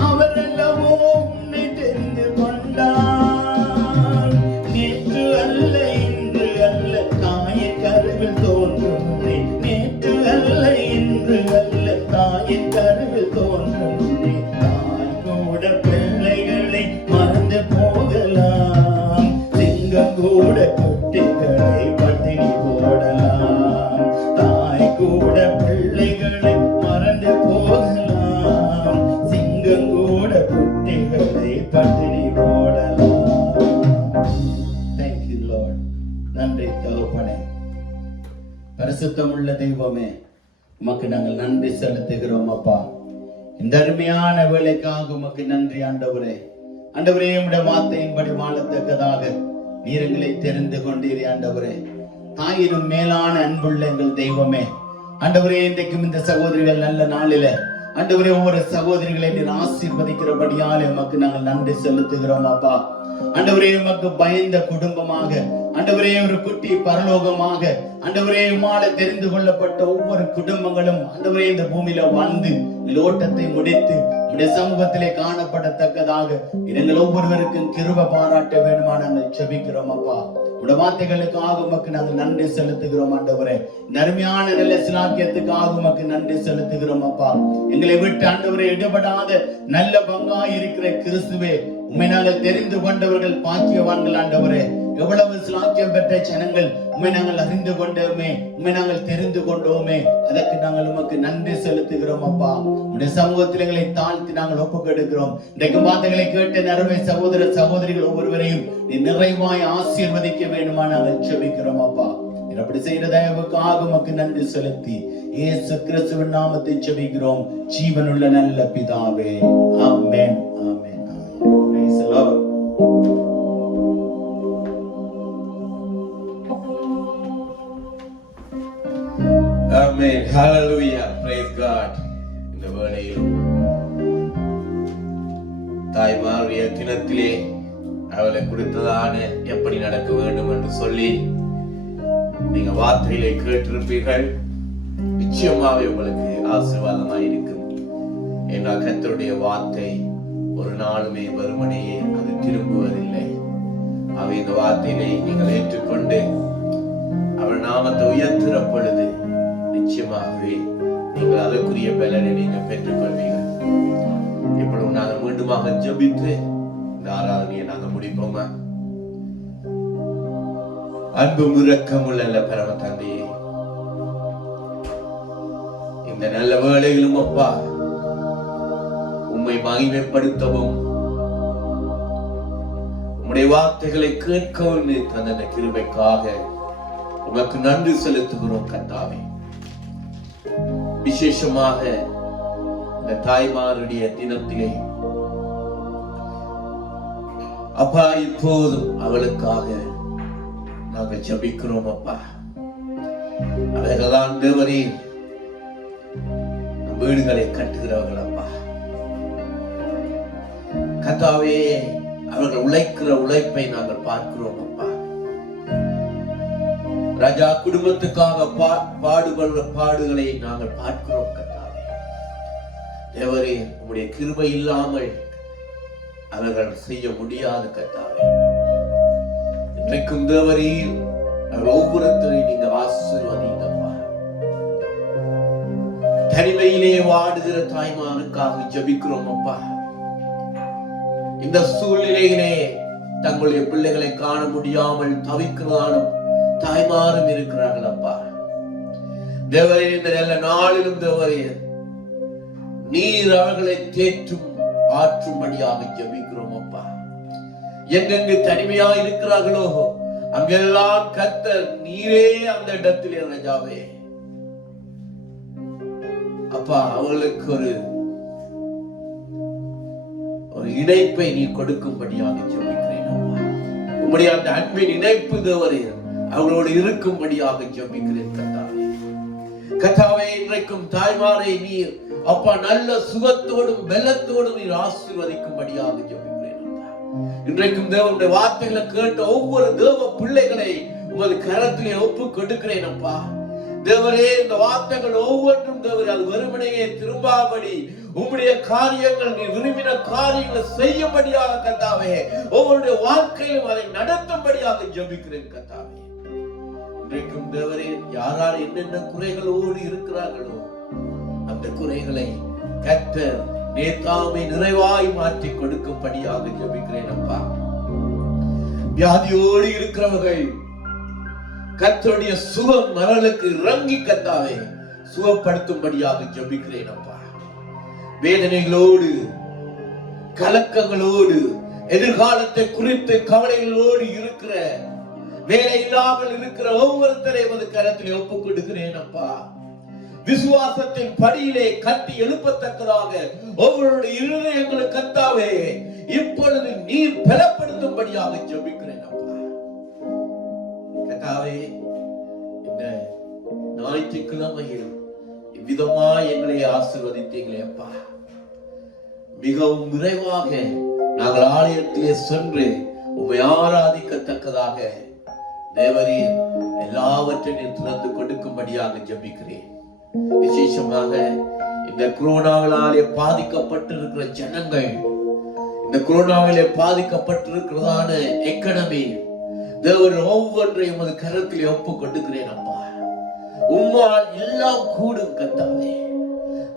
அவரல்லவோ உன்னை தெரிந்து கொண்டார். நேற்று அல்ல இன்று அல்ல தாயின் கருவில் தோன்றும் முன்னே, நேற்று அல்ல இன்று அல்ல தாயின் கருவில் தோன்றும் முன்னே. தாய் கூட பிள்ளைகளை மறந்து போகலாம், சிங்கம் கூட குட்டிகளை பட்டினி போடலாம். தாய் கூட பிள்ளைகளை மறந்து போகலாம், சிங்கம் கூட குட்டிகளை பட்டினி போடலாம். Thank you, Lord. நன்றி தகப்பனே. பரிசுத்தமுள்ள தெய்வமே, உமக்கு நாங்கள் நன்றி செலுத்துகிறோம் அப்பா. இந்த அருமையான வேலைக்காக உமக்கு நன்றி ஆண்டவரே. ஆண்டவரே, உம்முடைய வார்த்தையின்படி வாழத்தக்கதாக நீர் எங்களை தெரிந்து கொண்டீரே ஆண்டவரே. தாயினும் மேலான அன்புள்ள எங்கள் தெய்வமே ஆண்டவரே, இன்றைக்கும் இந்த சகோதரிகள் நல்ல நாளில ஆண்டவரே ஒவ்வொரு சகோதரிகளை நீர் ஆசீர்வதிக்கிறபடியால் உமக்கு நாங்கள் நன்றி செலுத்துகிறோம் அப்பா. ஆண்டவரே, உமக்கு பயந்த குடும்பமாக ஆண்டவரே ஒரு குட்டி பரலோகமாக ஆண்டவரே உம்மால தெரிந்து கொள்ளப்பட்ட ஒவ்வொரு குடும்பங்களும் ஆண்டவரே இந்த பூமியில வாழ்ந்து ஓட்டத்தை முடித்து உடைய சமூகத்திலே காணப்படத்தக்கதாக எங்கள் ஒவ்வொருவருக்கும் கிருபை பாராட்ட வேண்டுமா நாங்கள் ஜெபிக்கிறோம் அப்பா. உடைய வார்த்தைகளுக்காக உமக்கு நாங்கள் நன்றி செலுத்துகிறோம் ஆண்டவரே. நன்மையான நல்ல சிலாக்கியத்துக்காக உமக்கு நன்றி செலுத்துகிறோம் அப்பா. எங்களை விட்டு ஆண்டவரே இடைபடாத நல்ல பங்காய் இருக்கிற கிறிஸ்துவே, உம்மை நாங்கள் தெரிந்து கொண்டவர்கள் பாக்கியவான்கள் ஆண்டவரே. எவ்வளவு சிலாக்கியம் பெற்ற ஜனங்கள் உம்மை நாங்கள் அறிந்து கொண்டோமே, உம்மை நாங்கள் தெரிந்து கொண்டோமே, அதற்கு நாங்கள் உமக்கு நன்றி செலுத்துகிறோம் அப்பா. உடைய சமூகத்தில் எங்களை தாழ்த்தி நாங்கள் ஒப்புக்கொடுக்கிறோம். இன்றைக்கு வார்த்தைகளை கேட்ட நறுமை சகோதர சகோதரிகள் ஒவ்வொருவரையும் நீ நிறைவாய் ஆசீர்வதிக்க வேண்டுமா நாங்கள் ஜெபிக்கிறோம் அப்பா. அப்படி செய்யற தயவுக்காக உமக்கு நன்றி செலுத்தி இயேசு கிறிஸ்துவின் நாமத்தை ஜெபிக்கிறோம் ஜீவனுள்ள நல்ல பிதாவே. ஆமென், ஆமென், ஆமென். Praise the Lord. Amen. Hallelujah. Praise God. இந்த வேளையிலும் தாய்மாருடைய தினத்திலே அவளை கொடுத்ததான எப்படி நடக்க வேண்டும் என்று சொல்லி நீங்க வார்த்தைகளை கேட்டிருப்பீர்கள். நிச்சயமாவே உங்களுக்கு ஆசீர்வாதமாய் இருக்கும். என்றால் கர்த்தருடைய வார்த்தை ஒரு நாளுமே வெறுமனையே அது திரும்புவதில்லை. அவை இந்த வார்த்தையை நீங்கள் ஏற்றுக்கொண்டு அவர் நாமத்தை உயர்த்துற பொழுது நிச்சயமாகவே நீங்கள் அதற்குரிய பலனை நீங்கள் பெற்றுக் கொள்வீர்கள். இப்பொழுது நாங்கள் மீண்டுமாக ஜெபித்து இந்த ஆராதனையை நாங்கள் முடிப்போமா? அன்பு இரக்கமுள்ள பரம தந்தையே, இந்த நல்ல வேளையிலும் அப்பா உம்மை மகிமைப்படுத்தவும் உம்முடைய வார்த்தைகளை கேட்கவும் தந்த கிருபைக்காக உமக்கு நன்றி செலுத்துகிறோம் கர்த்தாவே. விசேஷமாக இந்த தாய்மாருடைய தினத்திலே அப்பா இப்போதும் அவளுக்காக நாங்கள் ஜெபிக்கிறோம் அப்பா. அவர்கள்தான் தேவரே வீடுகளை கட்டுகிறவர்கள் அப்பா. கர்த்தாவே, அவர்கள் உழைக்கிற உழைப்பை நாங்கள் பார்க்கிறோம் அப்பா. ராஜா, குடும்பத்துக்காக பாடுபடுற பாடுகளை நாங்கள் பார்க்கிறோம் கர்த்தாவே. தேவரே, உம்முடைய கிருபை இல்லாமல் அவர்கள் செய்ய முடியாது கர்த்தாவே. இன்றைக்கும் தேவரே அவர்கள் ஒவ்வொருத்தரையும் நீங்க ஆசீர்வதிங்கப்பா. தனிமையிலே வாடுகிற தாய்மாருக்காக ஜெபிக்கிறோம் அப்பா. இந்த சூழ்நிலையிலே தங்களுடைய பிள்ளைகளை காண முடியாமல் தவிக்கிறதானும் தாய்மாரும் இருக்கிறார்கள் அப்பா. தேவரே, இந்த நல்ல நாளிலும் தேவரே நீர் அவர்களை தேற்றும் ஆற்றும்படியாக ஜெபிக்கிறோம் அப்பா. எங்கெங்கு தனிமையா இருக்கிறார்களோ அங்கெல்லாம் கர்த்தர் நீரே அந்த இடத்திலே ராஜாவே அப்பா அவர்களுக்கு ஒரு இணைப்பை நீ கொடுக்கும்படியாக ஜெபிக்கிறேன் அப்பா. உம்முடைய அந்த அன்பின் இணைப்பு தேவரே அவர்களோடு இருக்கும்படியாக ஜெபிக்கிறேன் கர்த்தாவே. கர்த்தாவே, இன்றைக்கும் தாய்மாரை நீர் அப்பா நல்ல சுகத்தோடும் பலத்தோடும் நீர் ஆசீர்வதிக்கும்படியாக ஜெபிக்கிறேன் அப்பா. இன்றைக்கும் தேவனுடைய வார்த்தைகளை கேட்ட ஒவ்வொரு தேவ பிள்ளைகளை உமது கரத்திலே ஒப்பு கொடுக்கிறேன் அப்பா. தேவரே, இந்த வார்த்தைகள் ஒவ்வொன்றும் தேவரே அது வெறுமனையே திரும்பாபடி உம்முடைய காரியங்கள் நீ விரும்பின காரியங்களை செய்யும்படியாக கர்த்தாவே ஒவ்வொருடைய வாழ்க்கையிலும் அதை நடத்தும்படியாக ஜெபிக்கிறேன் கர்த்தாவே. இன்றைக்கும் தேவரே யாரால் என்னென்ன குறைகளோடு இருக்கிறார்களோ அந்த குறைகளை கர்த்தர் நேதாமை நிறைவாய் மாற்றி கொடுக்கும்படியாக ஜெபிக்கிறேன் அப்பா. வியாதியோடு இருக்கிறவர்கள் கர்த்தருடைய சுகம் மரலுக்கு இறங்கி கர்த்தாவே சுகப்படுத்தும்படியாக ஜெபிக்கிறேன் அப்பா. வேதனைகளோடு கலக்கங்களோடு எதிர்காலத்தை குறித்து கவலைகளோடு இருக்கிற வேலை இல்லாமல் இருக்கிற ஒவ்வொருத்தரையும் அது கரத்திலே ஒப்புக் கொடுக்கிறேன் அப்பா. விசுவாசத்தின் படியிலே கட்டி எழுப்பத்தக்கதாக ஒவ்வொருடைய இருதயங்களுக்கு கர்த்தாவே இப்பொழுது நீர் பலப்படுத்தும்படியாக ஜெபிக்கிறேன் அப்பா. கர்த்தாவே, இந்த ஞாயிற்றுக்கிழமையில் இவ்விதமாய் எங்களை ஆசீர்வதித்தீங்களே அப்பா. மிகவும் விரைவாக நாங்கள் ஆலயத்திலே சென்று உம்மை ஆராதிக்கத்தக்கதாக தேவரீர் எல்லாவற்றையும் திறந்து கொடுக்கும்படியாக ஜெபிக்கிறேன். விசேஷமாக இந்த இந்த கொரோனாவினாலே பாதிக்கப்பட்டிருக்கிற ஜனங்கள், இந்த கொரோனாவிலே பாதிக்கப்பட்டிருக்கிறதான எக்கனமி, தேவன் ஒவ்வொன்றையும் உமது கரத்திலே ஒப்பு கொடுக்கிறேன் அப்பா. உம்மால் எல்லாம் கூடும் கர்த்தாவே.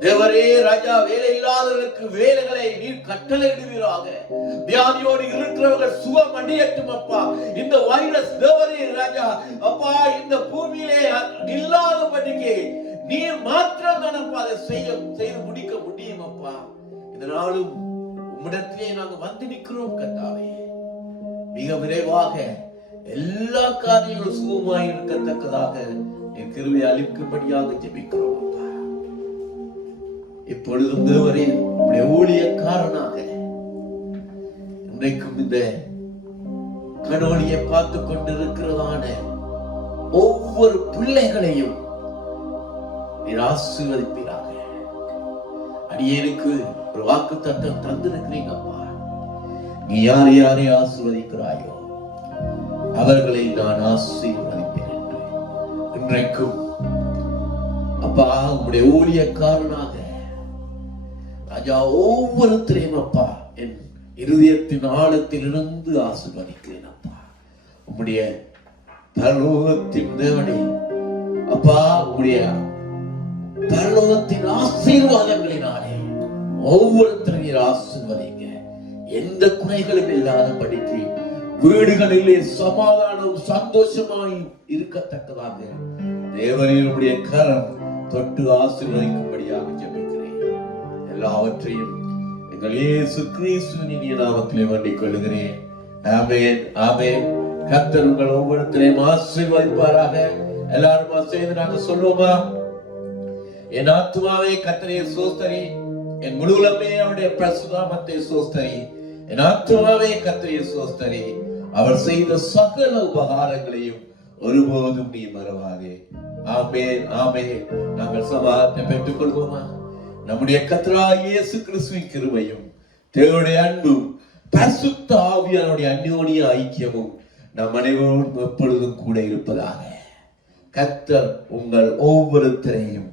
தேவரே ராஜா, வேலை இல்லாதவர்களுக்கு வேலைகளை நீர் கட்டளையிடுவீராக. வியாதியோடு இருக்கிறவர்கள் சுகம் அடையட்டும் அப்பா. இந்த வைரஸ் தேவரே ராஜா அப்பா இந்த பூமியிலே இல்லாதபடிக்கு நீர் மாத்திரம் தான் அப்பா அதை செய்து முடிக்க முடியும் அப்பா. இதனாலும் உம்மிடத்திலே நாங்கள் வந்து நிற்கிறோம் கர்த்தாவே. மிக விரைவாக எல்லா காரியங்களும் சுகமாய் இருக்கத்தக்கதாக என் கிருபை அளிக்கும்படியாக ஜெபிக்கிறோம் அப்பா. இப்பொழுதும் தேவரே உம்முடைய ஊழியக்காரனாக இன்றைக்கும் இந்த கணவனியை பார்த்து கொண்டிருக்கிறதான ஒவ்வொரு பிள்ளைகளையும் நீர் ஆசீர்வதிப்பீராக. அடியேனுக்கு ஒரு வாக்கு தத்தம் தந்திருக்கிறீங்கப்பா. நீ யாரை யாரை ஆசீர்வதிக்கிறாயோ அவர்களை நான் ஆசீர்வதிப்பேன் என்று இன்றைக்கும் அப்பா உம்முடைய ஊழியக்காரனாக ராஜா ஒவ்வொருத்தரையும் அப்பா என் இருதயத்தின் ஆழத்திலிருந்து ஆசீர்வதிக்கிறேன் அப்பா. உம்முடைய பரலோகத்தின் தேவனே அப்பா, உம்முடைய பரலோகத்தின் ஆசீர்வாதங்களினாலே ஒவ்வொருத்தரையும் ஆசீர்வதிங்க. எந்த குறைகளும் இல்லாதபடிக்கு வீடுகளிலே சமாதானம் சந்தோஷமாய் இருக்கத்தக்கதாக தேவனுடைய கரம் தொட்டு ஆசீர்வதிக்கும்படியாக ஜெபிக்கிறேன். எல்லாவற்றையும் எங்கள் இயேசு கிறிஸ்துவின் இனிய நாமத்திலே வேண்டிக் கொள்கிறேன். ஆமென், ஆமென். கர்த்தர் உங்கள் ஒவ்வொருத்தரையும் ஆசீர்வதிப்பாராக. எல்லாரும் சேர்ந்து நாங்கள் சொல்லுவோமா? என் ஆத்துமாவே கர்த்தரை ஸ்தோத்திரி, என் முழு உள்ளமே அவருடைய பரிசுத்த நாமத்தை ஸ்தோத்திரி. என் ஆத்துமாவே கர்த்தரை ஸ்தோத்திரி, அவர் செய்த சகல உபகாரங்களையும் ஒருபோதும் நீ மறவாதே. ஆமென், ஆமென். நாங்கள் சமாதானத்தை பெற்றுக் கொள்வோமா? நம்முடைய கர்த்தராகிய இயேசு கிறிஸ்துவின் கிருபையும் தேவனுடைய அன்பும் பரிசுத்த ஆவியானுடைய அந்யோன்ய ஐக்கியமும் நம் அனைவரோடும் எப்பொழுதும் கூட இருப்பதாக. கர்த்தர் உங்கள் ஒவ்வொருத்தரையும்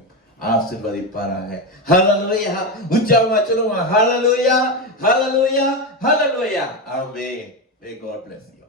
ஆசீர்வதிப்பாராக. ஹல்லேலூயா. உச்சமா சொல்லுமா? ஹல்லேலூயா, ஹல்லேலூயா, ஹல்லேலூயா. ஆமென். May God bless you.